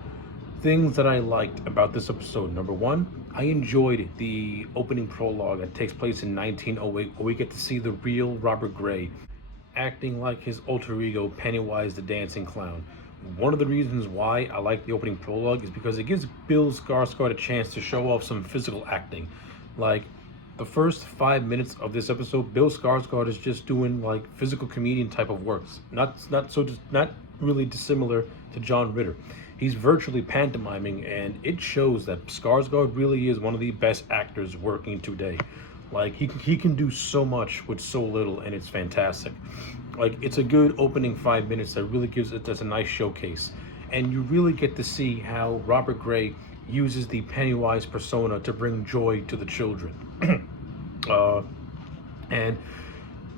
things that I liked about this episode. Number 1, I enjoyed the opening prologue that takes place in 1908, where we get to see the real Robert Gray acting like his alter ego Pennywise the Dancing Clown. One of the reasons why I like the opening prologue is because it gives Bill Skarsgård a chance to show off some physical acting. Like, the first 5 minutes of this episode, Bill Skarsgård is just doing like physical comedian type of works. Not really dissimilar to John Ritter. He's virtually pantomiming, and it shows that Skarsgård really is one of the best actors working today. Like, he can do so much with so little, and it's fantastic. Like, it's a good opening 5 minutes that really gives it as a nice showcase. And you really get to see how Robert Gray uses the Pennywise persona to bring joy to the children. And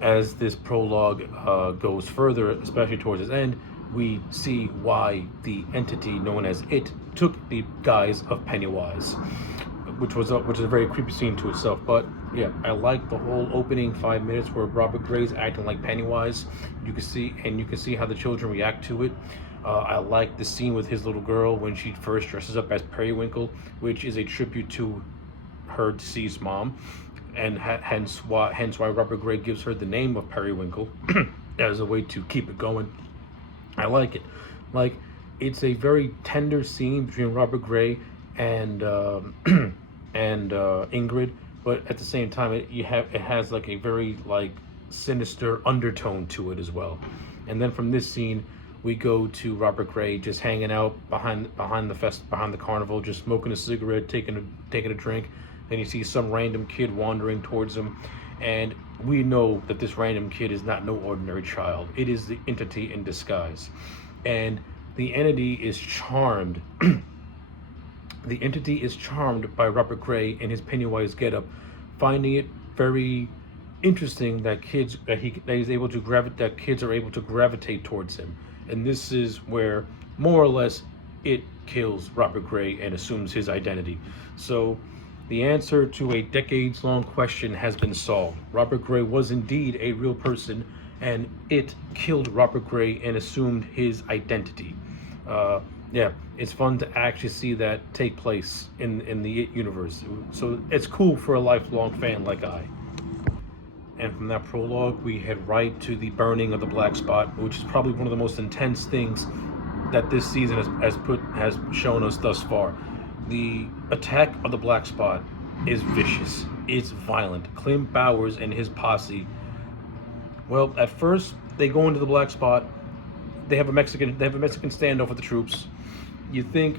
as this prologue goes further, especially towards its end, we see why the entity known as It took the guise of Pennywise, which is a very creepy scene to itself. But yeah, I like the whole opening 5 minutes where Robert Gray's acting like Pennywise. You can see how the children react to it. I like the scene with his little girl when she first dresses up as Periwinkle, which is a tribute to her deceased mom, and hence why Robert Gray gives her the name of Periwinkle as a way to keep it going. I like it. Like, it's a very tender scene between Robert Gray and Ingrid, but at the same time, it has like a very like sinister undertone to it as well. And then from this scene, we go to Robert Gray just hanging out behind the carnival, just smoking a cigarette, taking a drink. Then you see some random kid wandering towards him, and we know that this random kid is not no ordinary child. It is the entity in disguise, and the entity is charmed. The entity is charmed by Robert Gray in his Pennywise getup, finding it very interesting that kids are able to gravitate towards him, and this is where more or less it kills Robert Gray and assumes his identity. So the answer to a decades long question has been solved. Robert Gray was indeed a real person, and it killed Robert Gray and assumed his identity. Uh, yeah, it's fun to actually see that take place in the It universe. So it's cool for a lifelong fan like I. And from that prologue, we head right to the burning of the black spot, which is probably one of the most intense things that this season has shown us thus far. The attack of the black spot is vicious. It's violent. Clint Bowers and his posse. Well, at first they go into the black spot. They have a Mexican standoff with the troops. You think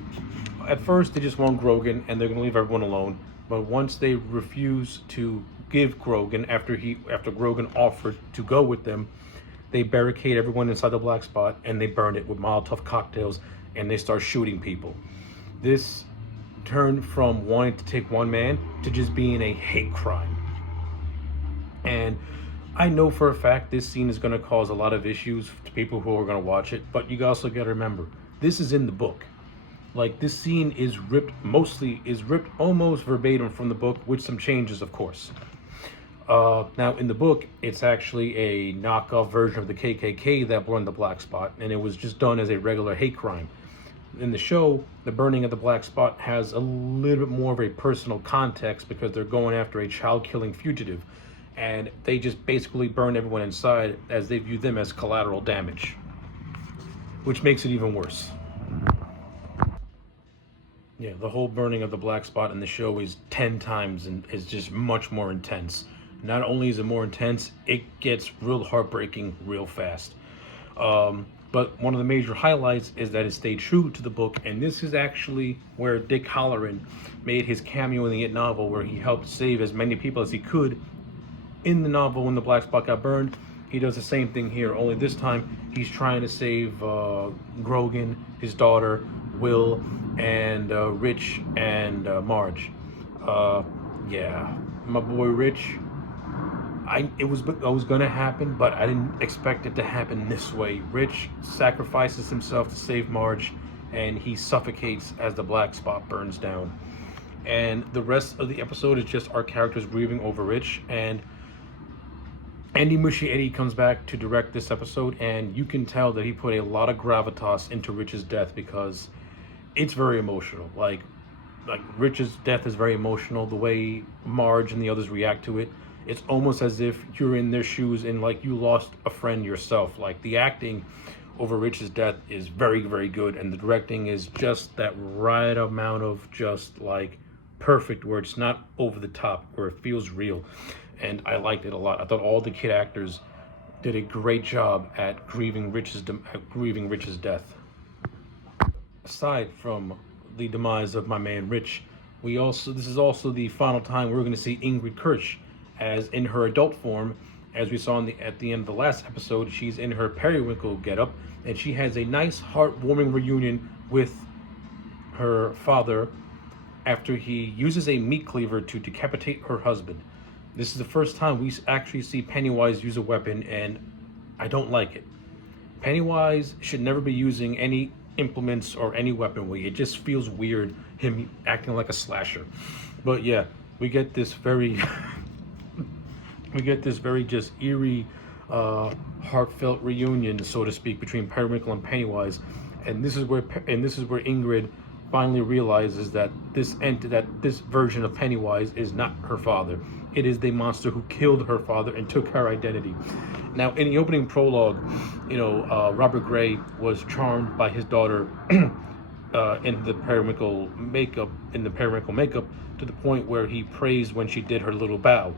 at first they just want Grogan and they're going to leave everyone alone. But once they refuse to give Grogan after Grogan offered to go with them, they barricade everyone inside the black spot and they burn it with Molotov cocktails and they start shooting people. This turned from wanting to take one man to just being a hate crime. And I know for a fact this scene is going to cause a lot of issues to people who are going to watch it, but you also got to remember, this is in the book. Like, this scene is ripped almost verbatim from the book, with some changes, of course. Now, in the book, it's actually a knockoff version of the KKK that burned the black spot, and it was just done as a regular hate crime. In the show, the burning of the black spot has a little bit more of a personal context because they're going after a child-killing fugitive, and they just basically burn everyone inside as they view them as collateral damage, which makes it even worse. Yeah, the whole burning of the black spot in the show is 10 times and is just much more intense. Not only is it more intense, it gets real heartbreaking real fast. But one of the major highlights is that it stayed true to the book, and this is actually where Dick Halloran made his cameo in the It novel, where he helped save as many people as he could. In the novel, when the black spot got burned, he does the same thing here, only this time he's trying to save Grogan, his daughter, Will, and Rich and Marge. Yeah, my boy Rich. It was gonna happen, but I didn't expect it to happen this way. Rich sacrifices himself to save Marge, and he suffocates as the black spot burns down. And the rest of the episode is just our characters grieving over Rich. And Andy Muschietti comes back to direct this episode, and you can tell that he put a lot of gravitas into Rich's death because it's very emotional. Like Rich's death is very emotional. The way Marge and the others react to it, it's almost as if you're in their shoes and like you lost a friend yourself. Like, the acting over Rich's death is very, very good, and the directing is just that right amount of just like perfect, where it's not over the top, where it feels real. And I liked it a lot. I thought all the kid actors did a great job at grieving Rich's death. Aside from the demise of my man Rich, this is also the final time we're going to see Ingrid Kirsch as in her adult form. As we saw at the end of the last episode, she's in her periwinkle getup, and she has a nice heartwarming reunion with her father after he uses a meat cleaver to decapitate her husband. This is the first time we actually see Pennywise use a weapon, and I don't like it. Pennywise should never be using any implements or any weaponry. It just feels weird, him acting like a slasher. But yeah, we get this very just eerie, heartfelt reunion, so to speak, between Periwinkle and Pennywise, and this is where Ingrid finally realizes that this version of Pennywise is not her father. It is the monster who killed her father and took her identity. Now, in the opening prologue, Robert Gray was charmed by his daughter in the periwinkle makeup, to the point where he praised when she did her little bow.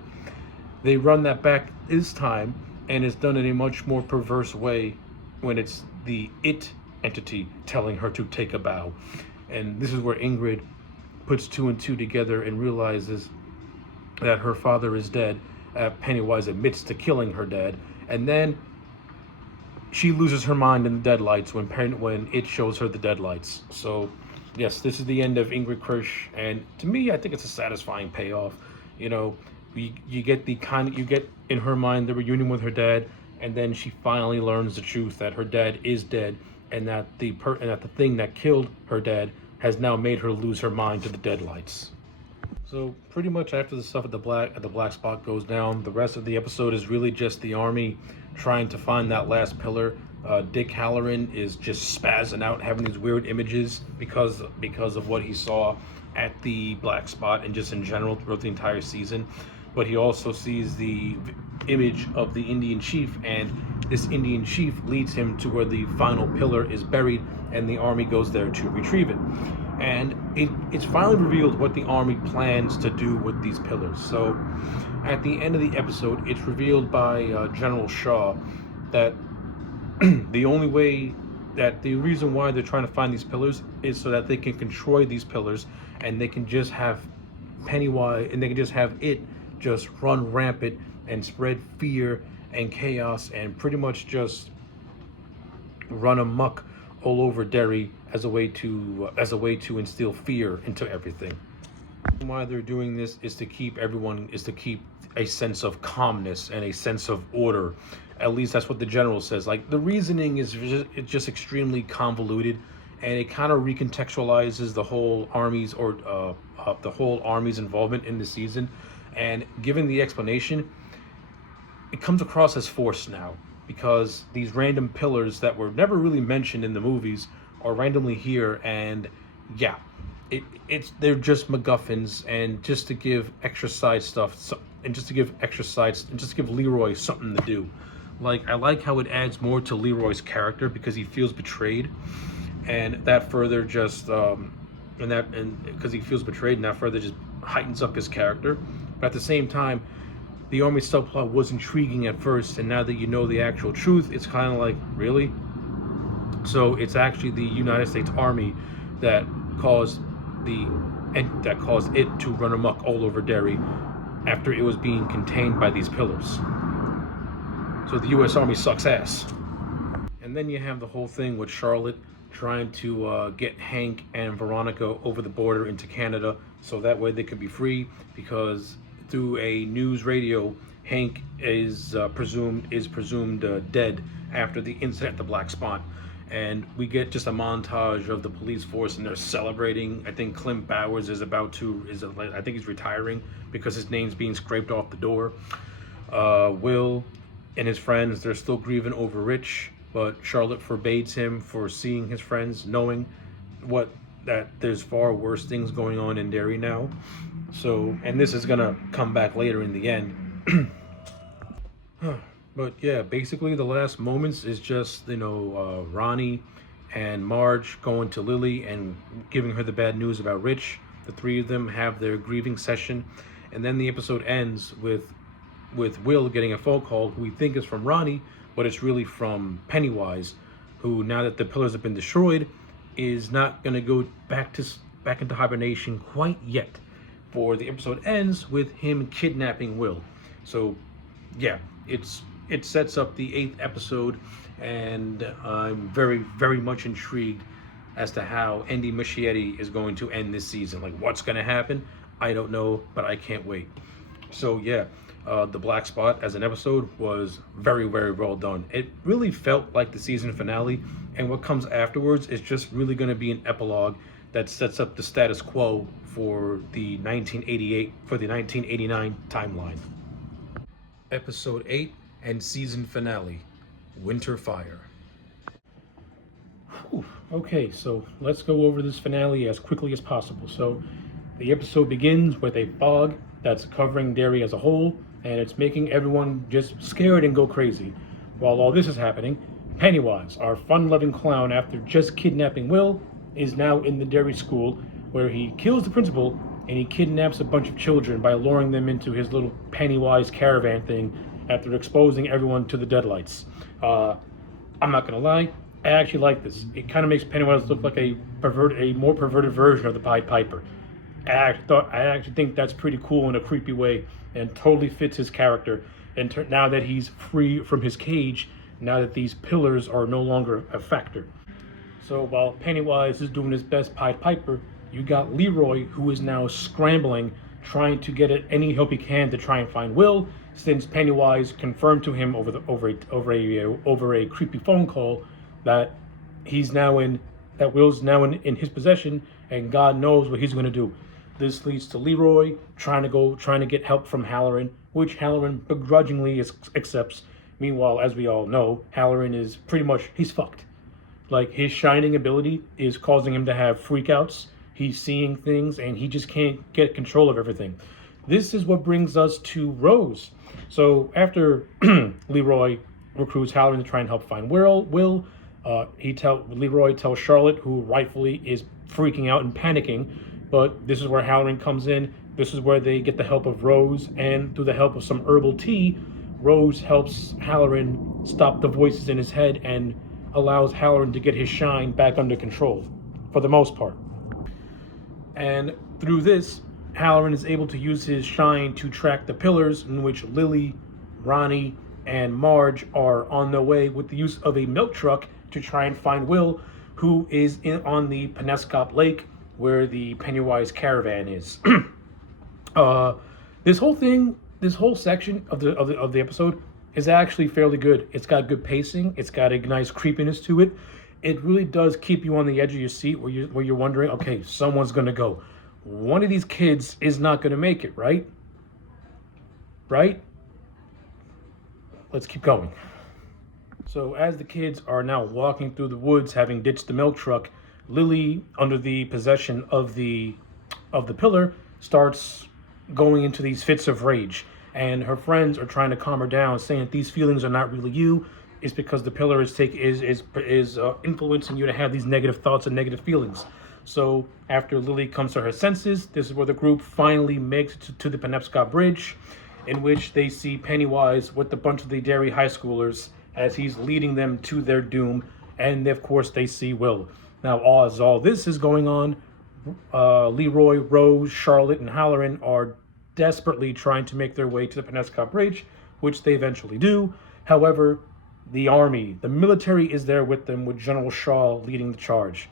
They run that back this time, and it's done in a much more perverse way when it's the It entity telling her to take a bow. And this is where Ingrid puts two and two together and realizes that her father is dead. Pennywise admits to killing her dad, and then she loses her mind in the deadlights when it shows her the deadlights. So, yes, this is the end of Ingrid Kirsch, and to me, I think it's a satisfying payoff. You get you get in her mind the reunion with her dad, and then she finally learns the truth that her dad is dead, and that and that the thing that killed her dad has now made her lose her mind to the deadlights. So pretty much after the stuff at the black spot goes down, the rest of the episode is really just the army trying to find that last pillar. Dick Halloran is just spazzing out, having these weird images because of what he saw at the black spot and just in general throughout the entire season. But he also sees the image of the Indian chief, and this Indian chief leads him to where the final pillar is buried, and the army goes there to retrieve it. And it's finally revealed what the army plans to do with these pillars. So at the end of the episode, it's revealed by General Shaw that the reason why they're trying to find these pillars is so that they can control these pillars, and they can just have Pennywise, and they can just have it just run rampant and spread fear and chaos and pretty much just run amok all over Derry as a way to instill fear into everything. Why they're doing this is to keep a sense of calmness and a sense of order. At least that's what the general says. Like, the reasoning is it's just extremely convoluted, and it kind of recontextualizes the whole army's involvement in the season. And given the explanation, it comes across as forced now, because these random pillars that were never really mentioned in the movies are randomly here, and yeah, they're just MacGuffins, and just to give extra side stuff, and just to give Leroy something to do. Like, I like how it adds more to Leroy's character because he feels betrayed, and that further just because he feels betrayed, and that further just heightens up his character. But at the same time, the army subplot was intriguing at first, and now that you know the actual truth, it's kind of like, really? So it's actually the United States Army that caused it to run amok all over Derry after it was being contained by these pillars. So the U.S. Army sucks ass. And then you have the whole thing with Charlotte trying to get Hank and Veronica over the border into Canada, so that way they could be free, because through a news radio, Hank is presumed dead after the incident at the Black Spot. And we get just a montage of the police force, and they're celebrating. I think Clint Bowers I think he's retiring because his name's being scraped off the door. Will and his friends, they're still grieving over Rich, but Charlotte forbids him for seeing his friends, knowing that there's far worse things going on in Derry now. So, and this is gonna come back later in the end. But yeah, basically the last moments is just, Ronnie and Marge going to Lily and giving her the bad news about Rich. The three of them have their grieving session, and then the episode ends with Will getting a phone call who we think is from Ronnie, but it's really from Pennywise, who, now that the pillars have been destroyed, is not going to go back into hibernation quite yet. For the episode ends with him kidnapping Will. So yeah, it sets up the 8th episode, and I'm very, very much intrigued as to how Andy Muschietti is going to end this season. Like, what's going to happen, I don't know, but I can't wait. So yeah, the Black Spot as an episode was very, very well done. It really felt like the season finale, and what comes afterwards is just really going to be an epilogue that sets up the status quo for the 1989 timeline. Episode 8 and season finale, Winter Fire. Whew. Okay, so let's go over this finale as quickly as possible. So the episode begins with a fog that's covering Derry as a whole, and it's making everyone just scared and go crazy. While all this is happening, Pennywise, our fun-loving clown, after just kidnapping Will, is now in the Derry school, where he kills the principal and he kidnaps a bunch of children by luring them into his little Pennywise caravan thing after exposing everyone to the deadlights. I'm not gonna lie, I actually like this. It kind of makes Pennywise look like a more perverted version of the Pied Piper. I actually think that's pretty cool in a creepy way, and totally fits his character. And now that he's free from his cage, now that these pillars are no longer a factor. So while Pennywise is doing his best Pied Piper, you got Leroy, who is now scrambling trying to get any help he can to try and find Will, since Pennywise confirmed to him over a creepy phone call that Will's now in his possession, and God knows what he's going to do. This leads to Leroy trying to get help from Halloran, which Halloran begrudgingly accepts. Meanwhile, as we all know, Halloran is pretty much, he's fucked. Like, his shining ability is causing him to have freakouts. He's seeing things, and he just can't get control of everything. This is what brings us to Rose. So after Leroy recruits Halloran to try and help find Will, Leroy tells Charlotte, who rightfully is freaking out and panicking, but this is where Halloran comes in. This is where they get the help of Rose, and through the help of some herbal tea, Rose helps Halloran stop the voices in his head and allows Halloran to get his shine back under control, for the most part. And through this, Halloran is able to use his shine to track the pillars in which Lily, Ronnie, and Marge are on their way with the use of a milk truck to try and find Will, who is on the Penobscot Lake where the Pennywise caravan is. This whole section of the episode is actually fairly good. It's got good pacing. It's got a nice creepiness to it. It really does keep you on the edge of your seat where you're wondering, okay, someone's gonna go. One of these kids is not gonna make it, right? Right? Let's keep going. So as the kids are now walking through the woods, having ditched the milk truck, Lily, under the possession of the pillar, starts going into these fits of rage, and her friends are trying to calm her down, saying that these feelings are not really you. It's because the pillar is influencing you to have these negative thoughts and negative feelings. So after Lily comes to her senses, this is where the group finally makes it to the Penobscot Bridge, in which they see Pennywise with a bunch of the Derry high schoolers as he's leading them to their doom, and of course they see Will. Now, as all this is going on, Leroy, Rose, Charlotte, and Halloran are desperately trying to make their way to the Penobscot Bridge, which they eventually do. However, the military is there with them, with General Shaw leading the charge.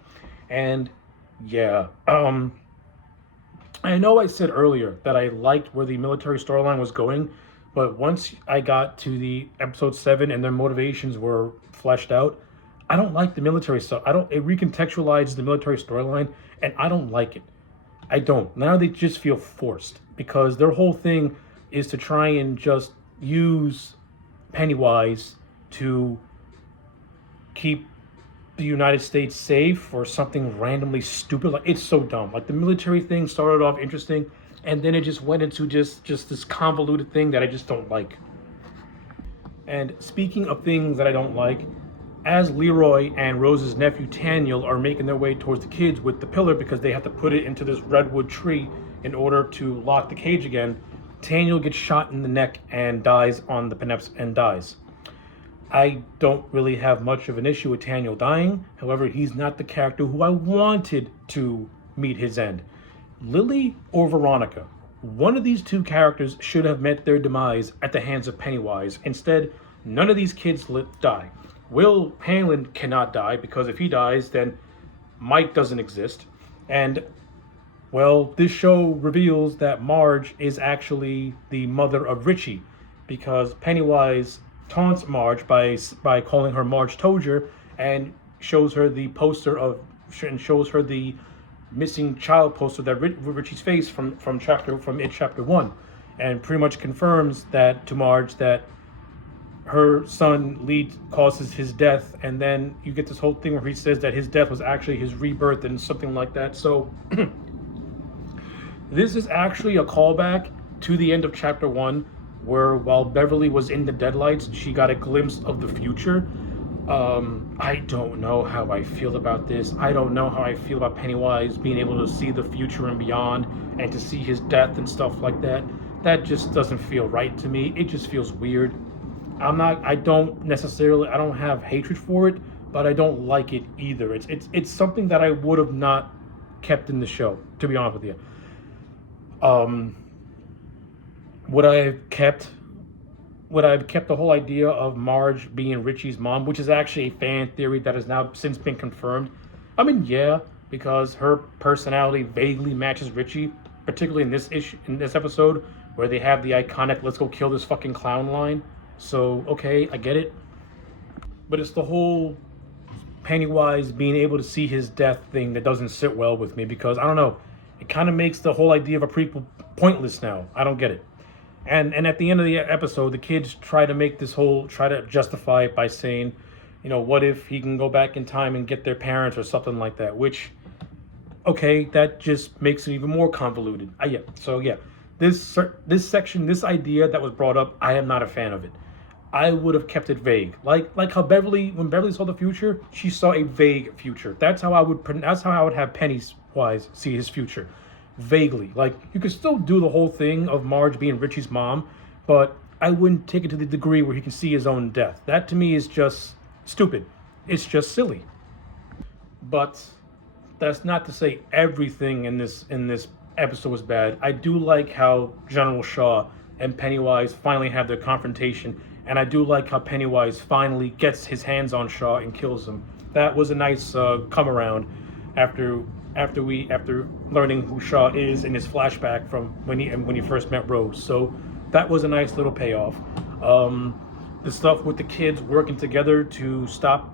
And yeah, I know I said earlier that I liked where the military storyline was going, but once I got to the episode 7 and their motivations were fleshed out, I don't like the military stuff. It recontextualizes the military storyline, and I don't like it. I don't. Now they just feel forced, because their whole thing is to try and just use Pennywise to keep the United States safe or something randomly stupid. Like, it's so dumb. Like, the military thing started off interesting, and then it just went into just this convoluted thing that I just don't like. And speaking of things that I don't like, as Leroy and Rose's nephew Taniel are making their way towards the kids with the pillar, because they have to put it into this redwood tree in order to lock the cage again, Taniel gets shot in the neck and dies on the dies. I don't really have much of an issue with Taniel dying. However, he's not the character who I wanted to meet his end. Lily or Veronica, one of these two characters should have met their demise at the hands of Pennywise. Instead, none of these kids die. Will Hanlon cannot die, because if he dies, then Mike doesn't exist. And, well, this show reveals that Marge is actually the mother of Richie, because Pennywise taunts Marge by calling her Marge Tozier, and shows her the missing child poster that Richie's face from It Chapter 1, and pretty much confirms that to Marge that her son Lee causes his death, and then you get this whole thing where he says that his death was actually his rebirth and something like that. So this is actually a callback to the end of Chapter 1, where while Beverly was in the deadlights, she got a glimpse of the future. I don't know how I feel about this. I don't know how I feel about Pennywise being able to see the future and beyond, and to see his death and stuff like that. That just doesn't feel right to me. It just feels weird. I don't have hatred for it, but I don't like it either. It's something that I would have not kept in the show, to be honest with you. Would I have kept the whole idea of Marge being Richie's mom, which is actually a fan theory that has now since been confirmed? I mean, yeah, because her personality vaguely matches Richie, particularly in this issue, in this episode, where they have the iconic "Let's go kill this fucking clown" line. So okay, I get it, but it's the whole Pennywise being able to see his death thing that doesn't sit well with me, because I don't know, it kind of makes the whole idea of a prequel pointless now. I don't get it. And at the end of the episode, the kids try to justify it by saying, what if he can go back in time and get their parents or something like that, which, okay, that just makes it even more convoluted. This section, this idea that was brought up, I am not a fan of it. I would have kept it vague, like how when Beverly saw the future, she saw a vague future. That's how I would have Pennywise see his future, vaguely. Like, you could still do the whole thing of Marge being Richie's mom, but I wouldn't take it to the degree where he can see his own death. That to me is just stupid. It's just silly. But that's not to say everything in this episode was bad. I do like how General Shaw and Pennywise finally have their confrontation, and I do like how Pennywise finally gets his hands on Shaw and kills him. That was a nice come around after learning who Shaw is in his flashback from when he first met Rose. So that was a nice little payoff. The stuff with the kids working together to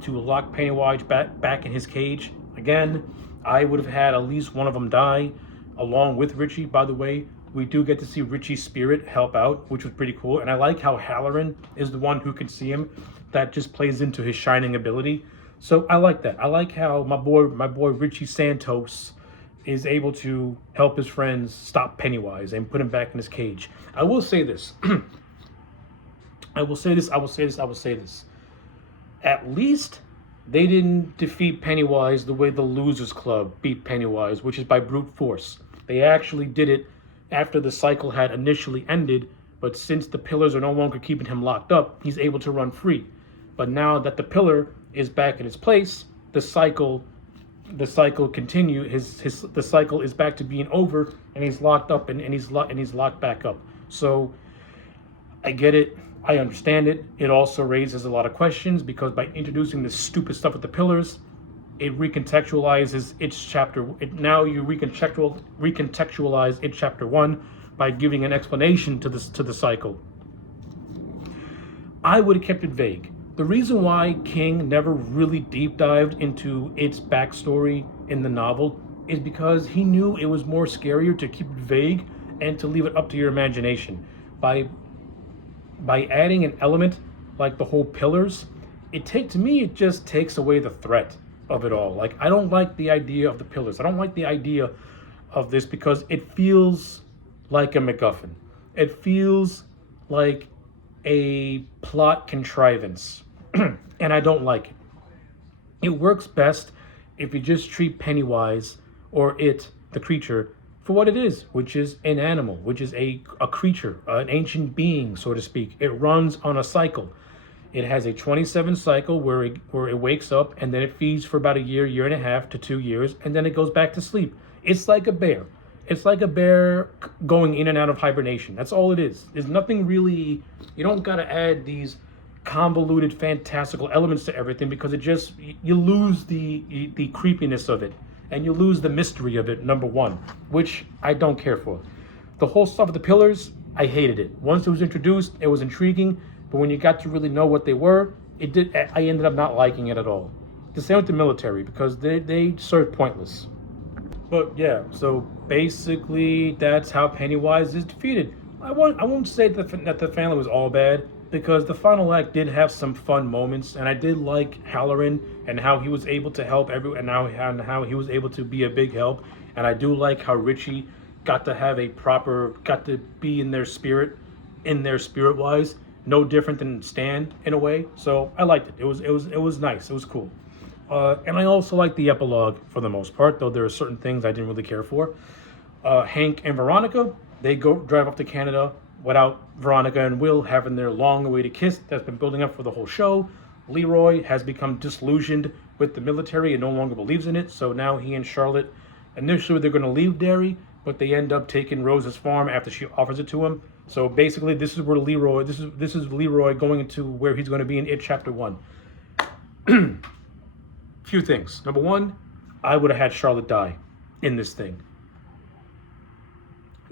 lock Pennywise back in his cage. Again, I would have had at least one of them die along with Richie. By the way, we do get to see Richie's spirit help out, which was pretty cool. And I like how Halloran is the one who can see him. That just plays into his shining ability. So I like that. I like how my boy Richie Santos is able to help his friends stop Pennywise and put him back in his cage. I will say this. I will say this. At least they didn't defeat Pennywise the way the Losers Club beat Pennywise, which is by brute force. They actually did it after the cycle had initially ended, but since the pillars are no longer keeping him locked up, he's able to run free. But now that the pillar is back in its place, the cycle continue. The cycle is back to being over, and he's locked up, and he's locked back up. So I get it. I understand it. It also raises a lot of questions, because by introducing this stupid stuff with the pillars, it recontextualizes its chapter. Now you recontextualize its chapter 1 by giving an explanation to the cycle. I would have kept it vague. The reason why King never really deep dived into its backstory in the novel is because he knew it was more scarier to keep it vague and to leave it up to your imagination. By adding an element like the whole pillars, it just takes away the threat of it all. Like, I don't like the idea of the pillars. I don't like the idea of this because it feels like a MacGuffin. It feels like a plot contrivance, and I don't like it. It works best if you just treat Pennywise, or the creature, for what it is, which is an animal, which is a creature, an ancient being, so to speak. It runs on a cycle. It has a 27 cycle where it wakes up, and then it feeds for about a year and a half to 2 years, and then it goes back to sleep. It's like a bear. It's like a bear going in and out of hibernation. That's all it is. There's nothing really, you don't got to add these convoluted, fantastical elements to everything, because you lose the creepiness of it, and you lose the mystery of it, number one, which I don't care for. The whole stuff with the pillars, I hated it. Once it was introduced, it was intriguing, but when you got to really know what they were, I ended up not liking it at all. The same with the military, because they served pointless. But yeah, so basically that's how Pennywise is defeated. I won't say that the family was all bad, because the final act did have some fun moments, and I did like Halloran and how he was able to help everyone, and how he was able to be a big help. And I do like how Richie got to be in their spirit wise, no different than Stan in a way. So I liked it. It was nice. It was cool. And I also like the epilogue for the most part, though there are certain things I didn't really care for. Hank and Veronica, they drive up to Canada without Veronica and Will having their long-awaited kiss that's been building up for the whole show. Leroy has become disillusioned with the military and no longer believes in it, so now he and Charlotte, initially they're going to leave Derry, but they end up taking Rose's farm after she offers it to him. So basically, this is Leroy going into where he's going to be in It Chapter 1. Few things. Number one, I would have had Charlotte die in this thing.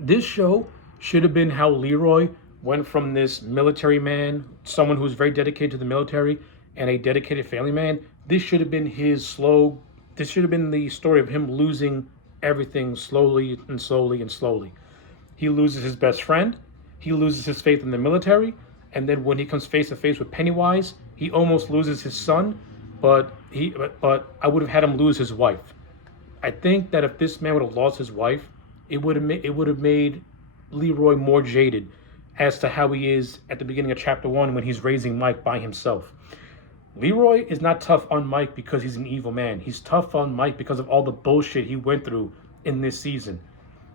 This show should have been how Leroy went from this military man, someone who's very dedicated to the military, and a dedicated family man. This should have been his slow. This should have been the story of him losing everything slowly and slowly and slowly. He loses his best friend. He loses his faith in the military, and then when he comes face to face with Pennywise, he almost loses his son. But I would have had him lose his wife. I think that if this man would have lost his wife, it would have made Leroy more jaded as to how he is at the beginning of chapter one when he's raising Mike by himself. Leroy is not tough on Mike because he's an evil man. He's tough on Mike because of all the bullshit he went through in this season.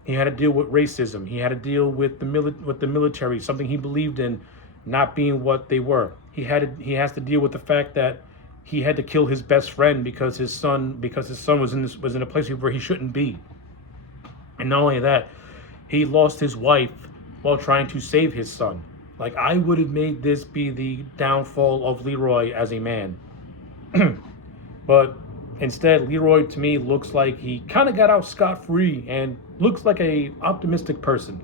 He had to deal with racism. He had to deal with the military, something he believed in, not being what they were. He has to deal with the fact that he had to kill his best friend because his son was in a place where he shouldn't be. And not only that, he lost his wife while trying to save his son. Like, I would have made this be the downfall of Leroy as a man. But instead, Leroy to me looks like he kind of got out scot-free and looks like a optimistic person.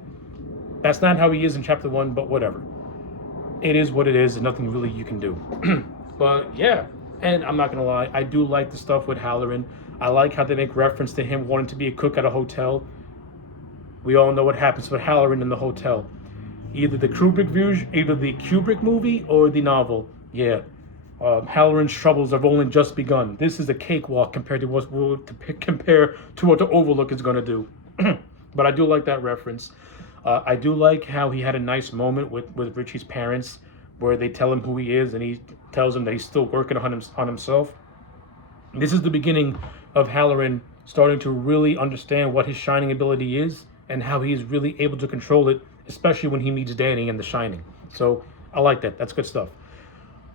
That's not how he is in chapter one, but whatever. It is what it is, and nothing really you can do. But yeah, and I'm not gonna lie, I do like the stuff with Halloran. I like how they make reference to him wanting to be a cook at a hotel. We all know what happens with Halloran in the hotel. Either the Kubrick movie or the novel. Yeah, Halloran's troubles have only just begun. This is a cakewalk compared to what the Overlook is going to do. But I do like that reference. I do like how he had a nice moment with Richie's parents, where they tell him who he is, and he tells him that he's still working on himself. This is the beginning of Halloran starting to really understand what his shining ability is and how he is really able to control it, especially when he meets Danny in The Shining. So I like that. That's good stuff.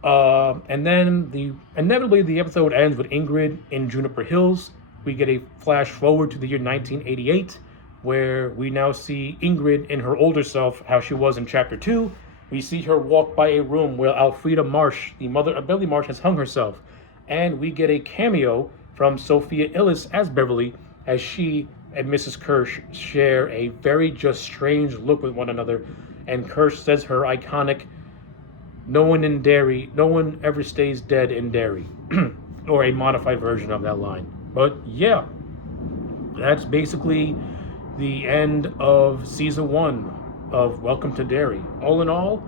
And then inevitably the episode ends with Ingrid in Juniper Hills. We get a flash forward to the year 1988, where we now see Ingrid in her older self, how she was in chapter 2. We see her walk by a room where Alfreda Marsh, the mother of Beverly Marsh, has hung herself. And we get a cameo from Sophia Illis as Beverly, as she and Mrs. Kirsch share a very just strange look with one another. And Kirsch says her iconic, no one ever stays dead in Derry. Or a modified version of that line. But yeah, that's basically the end of season 1 of Welcome to Derry. All in all,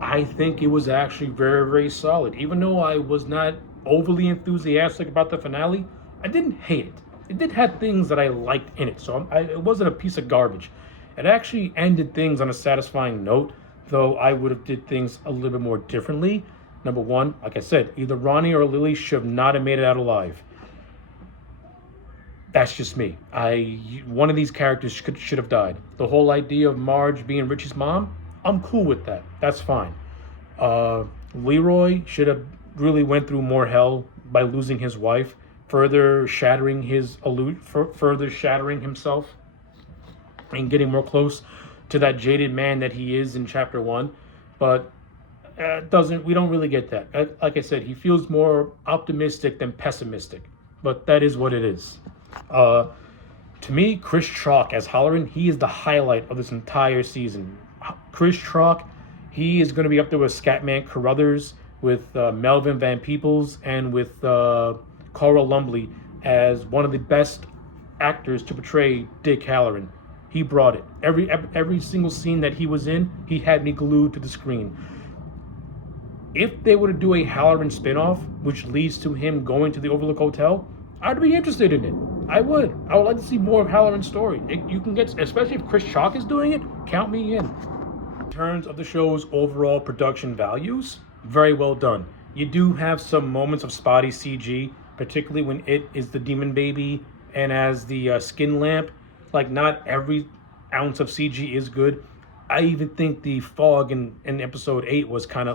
I think it was actually very, very solid. Even though I was not overly enthusiastic about the finale, I didn't hate it. It did have things that I liked in it, so it wasn't a piece of garbage. It actually ended things on a satisfying note, though I would have did things a little bit more differently. Number one, like I said, either Ronnie or Lily should not have made it out alive. That's just me. One of these characters should have died. The whole idea of Marge being Richie's mom, I'm cool with that. That's fine. Leroy should have really went through more hell by losing his wife, further shattering himself, and getting more close to that jaded man that he is in chapter 1. But we don't really get that. Like I said, he feels more optimistic than pessimistic. But that is what it is. To me, Chris Chalk as Halloran, he is the highlight of this entire season. Chris Chalk, he is going to be up there with Scatman Carruthers, with Melvin Van Peebles, and with Carl Lumbly as one of the best actors to portray Dick Halloran. He brought it. Every single scene that he was in, he had me glued to the screen. If they were to do a Halloran spinoff, which leads to him going to the Overlook Hotel, I'd be interested in it. I would like to see more of Halloran's story. You can get, especially if Chris Chalk is doing it, count me in. In terms of the show's overall production values, very well done. You do have some moments of spotty CG, particularly when it is the demon baby and as the skin lamp. Like, not every ounce of CG is good. I even think the fog in episode 8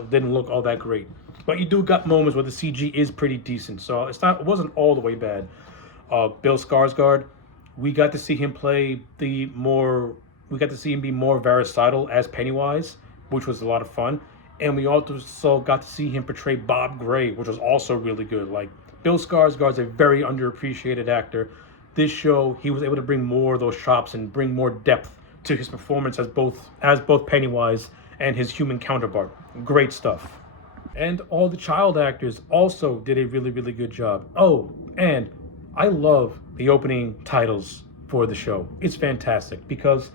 didn't look all that great. But you do got moments where the CG is pretty decent, so it wasn't all the way bad. Bill Skarsgård, we got to see him be more versatile as Pennywise, which was a lot of fun. And we also got to see him portray Bob Gray, which was also really good. Like, Bill Skarsgård's a very underappreciated actor. This show, he was able to bring more of those chops and bring more depth to his performance as both Pennywise and his human counterpart. Great stuff. And all the child actors also did a really, really good job. Oh, and I love the opening titles for the show. It's fantastic because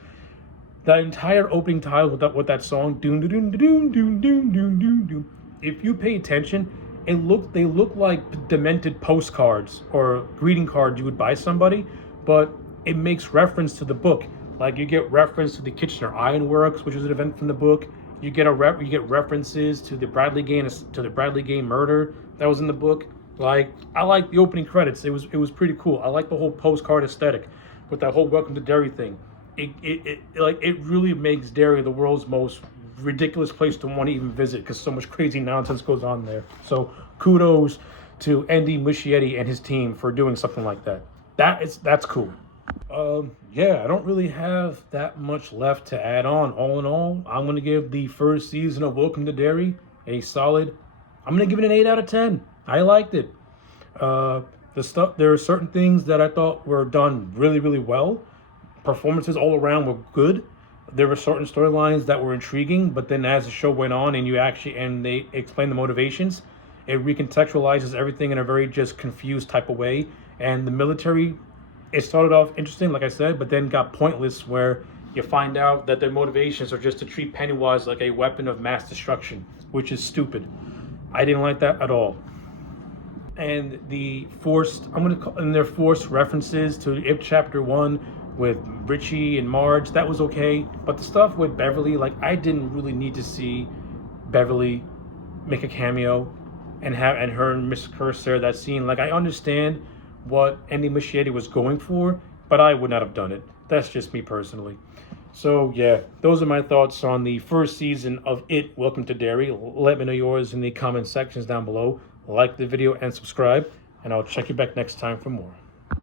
that entire opening title with that song, doom doom doom doom doom doom doom doom. If you pay attention, they look like demented postcards or greeting cards you would buy somebody, but it makes reference to the book. Like you get reference to the Kitchener Iron Works, which was an event from the book. You get references to the Bradley Gay murder that was in the book. Like I like the opening credits. It was pretty cool. I like the whole postcard aesthetic with that whole Welcome to Derry thing. It really makes Derry the world's most ridiculous place to want to even visit because so much crazy nonsense goes on there. So kudos to Andy Muschietti and his team for doing something like that. That's cool. Yeah, I don't really have that much left to add on. All in all, I'm gonna give the first season of Welcome to Derry a solid. I'm gonna give it an 8 out of 10. I liked it. There are certain things that I thought were done really, really well. Performances all around were good. There were certain storylines that were intriguing, but then as the show went on and they explain the motivations, it recontextualizes everything in a very just confused type of way. And the military, it started off interesting, like I said, but then got pointless where you find out that their motivations are just to treat Pennywise like a weapon of mass destruction, which is stupid. I didn't like that at all. And their forced references to It Chapter 1 with Richie and Marge, that was okay. But the stuff with Beverly, like I didn't really need to see Beverly make a cameo and her and Miss Curse share that scene. Like I understand what Andy Muschietti was going for, but I would not have done it. That's just me personally. So yeah, those are my thoughts on the first season of It, Welcome to Derry. Let me know yours in the comment sections down below. Like the video and subscribe, and I'll check you back next time for more.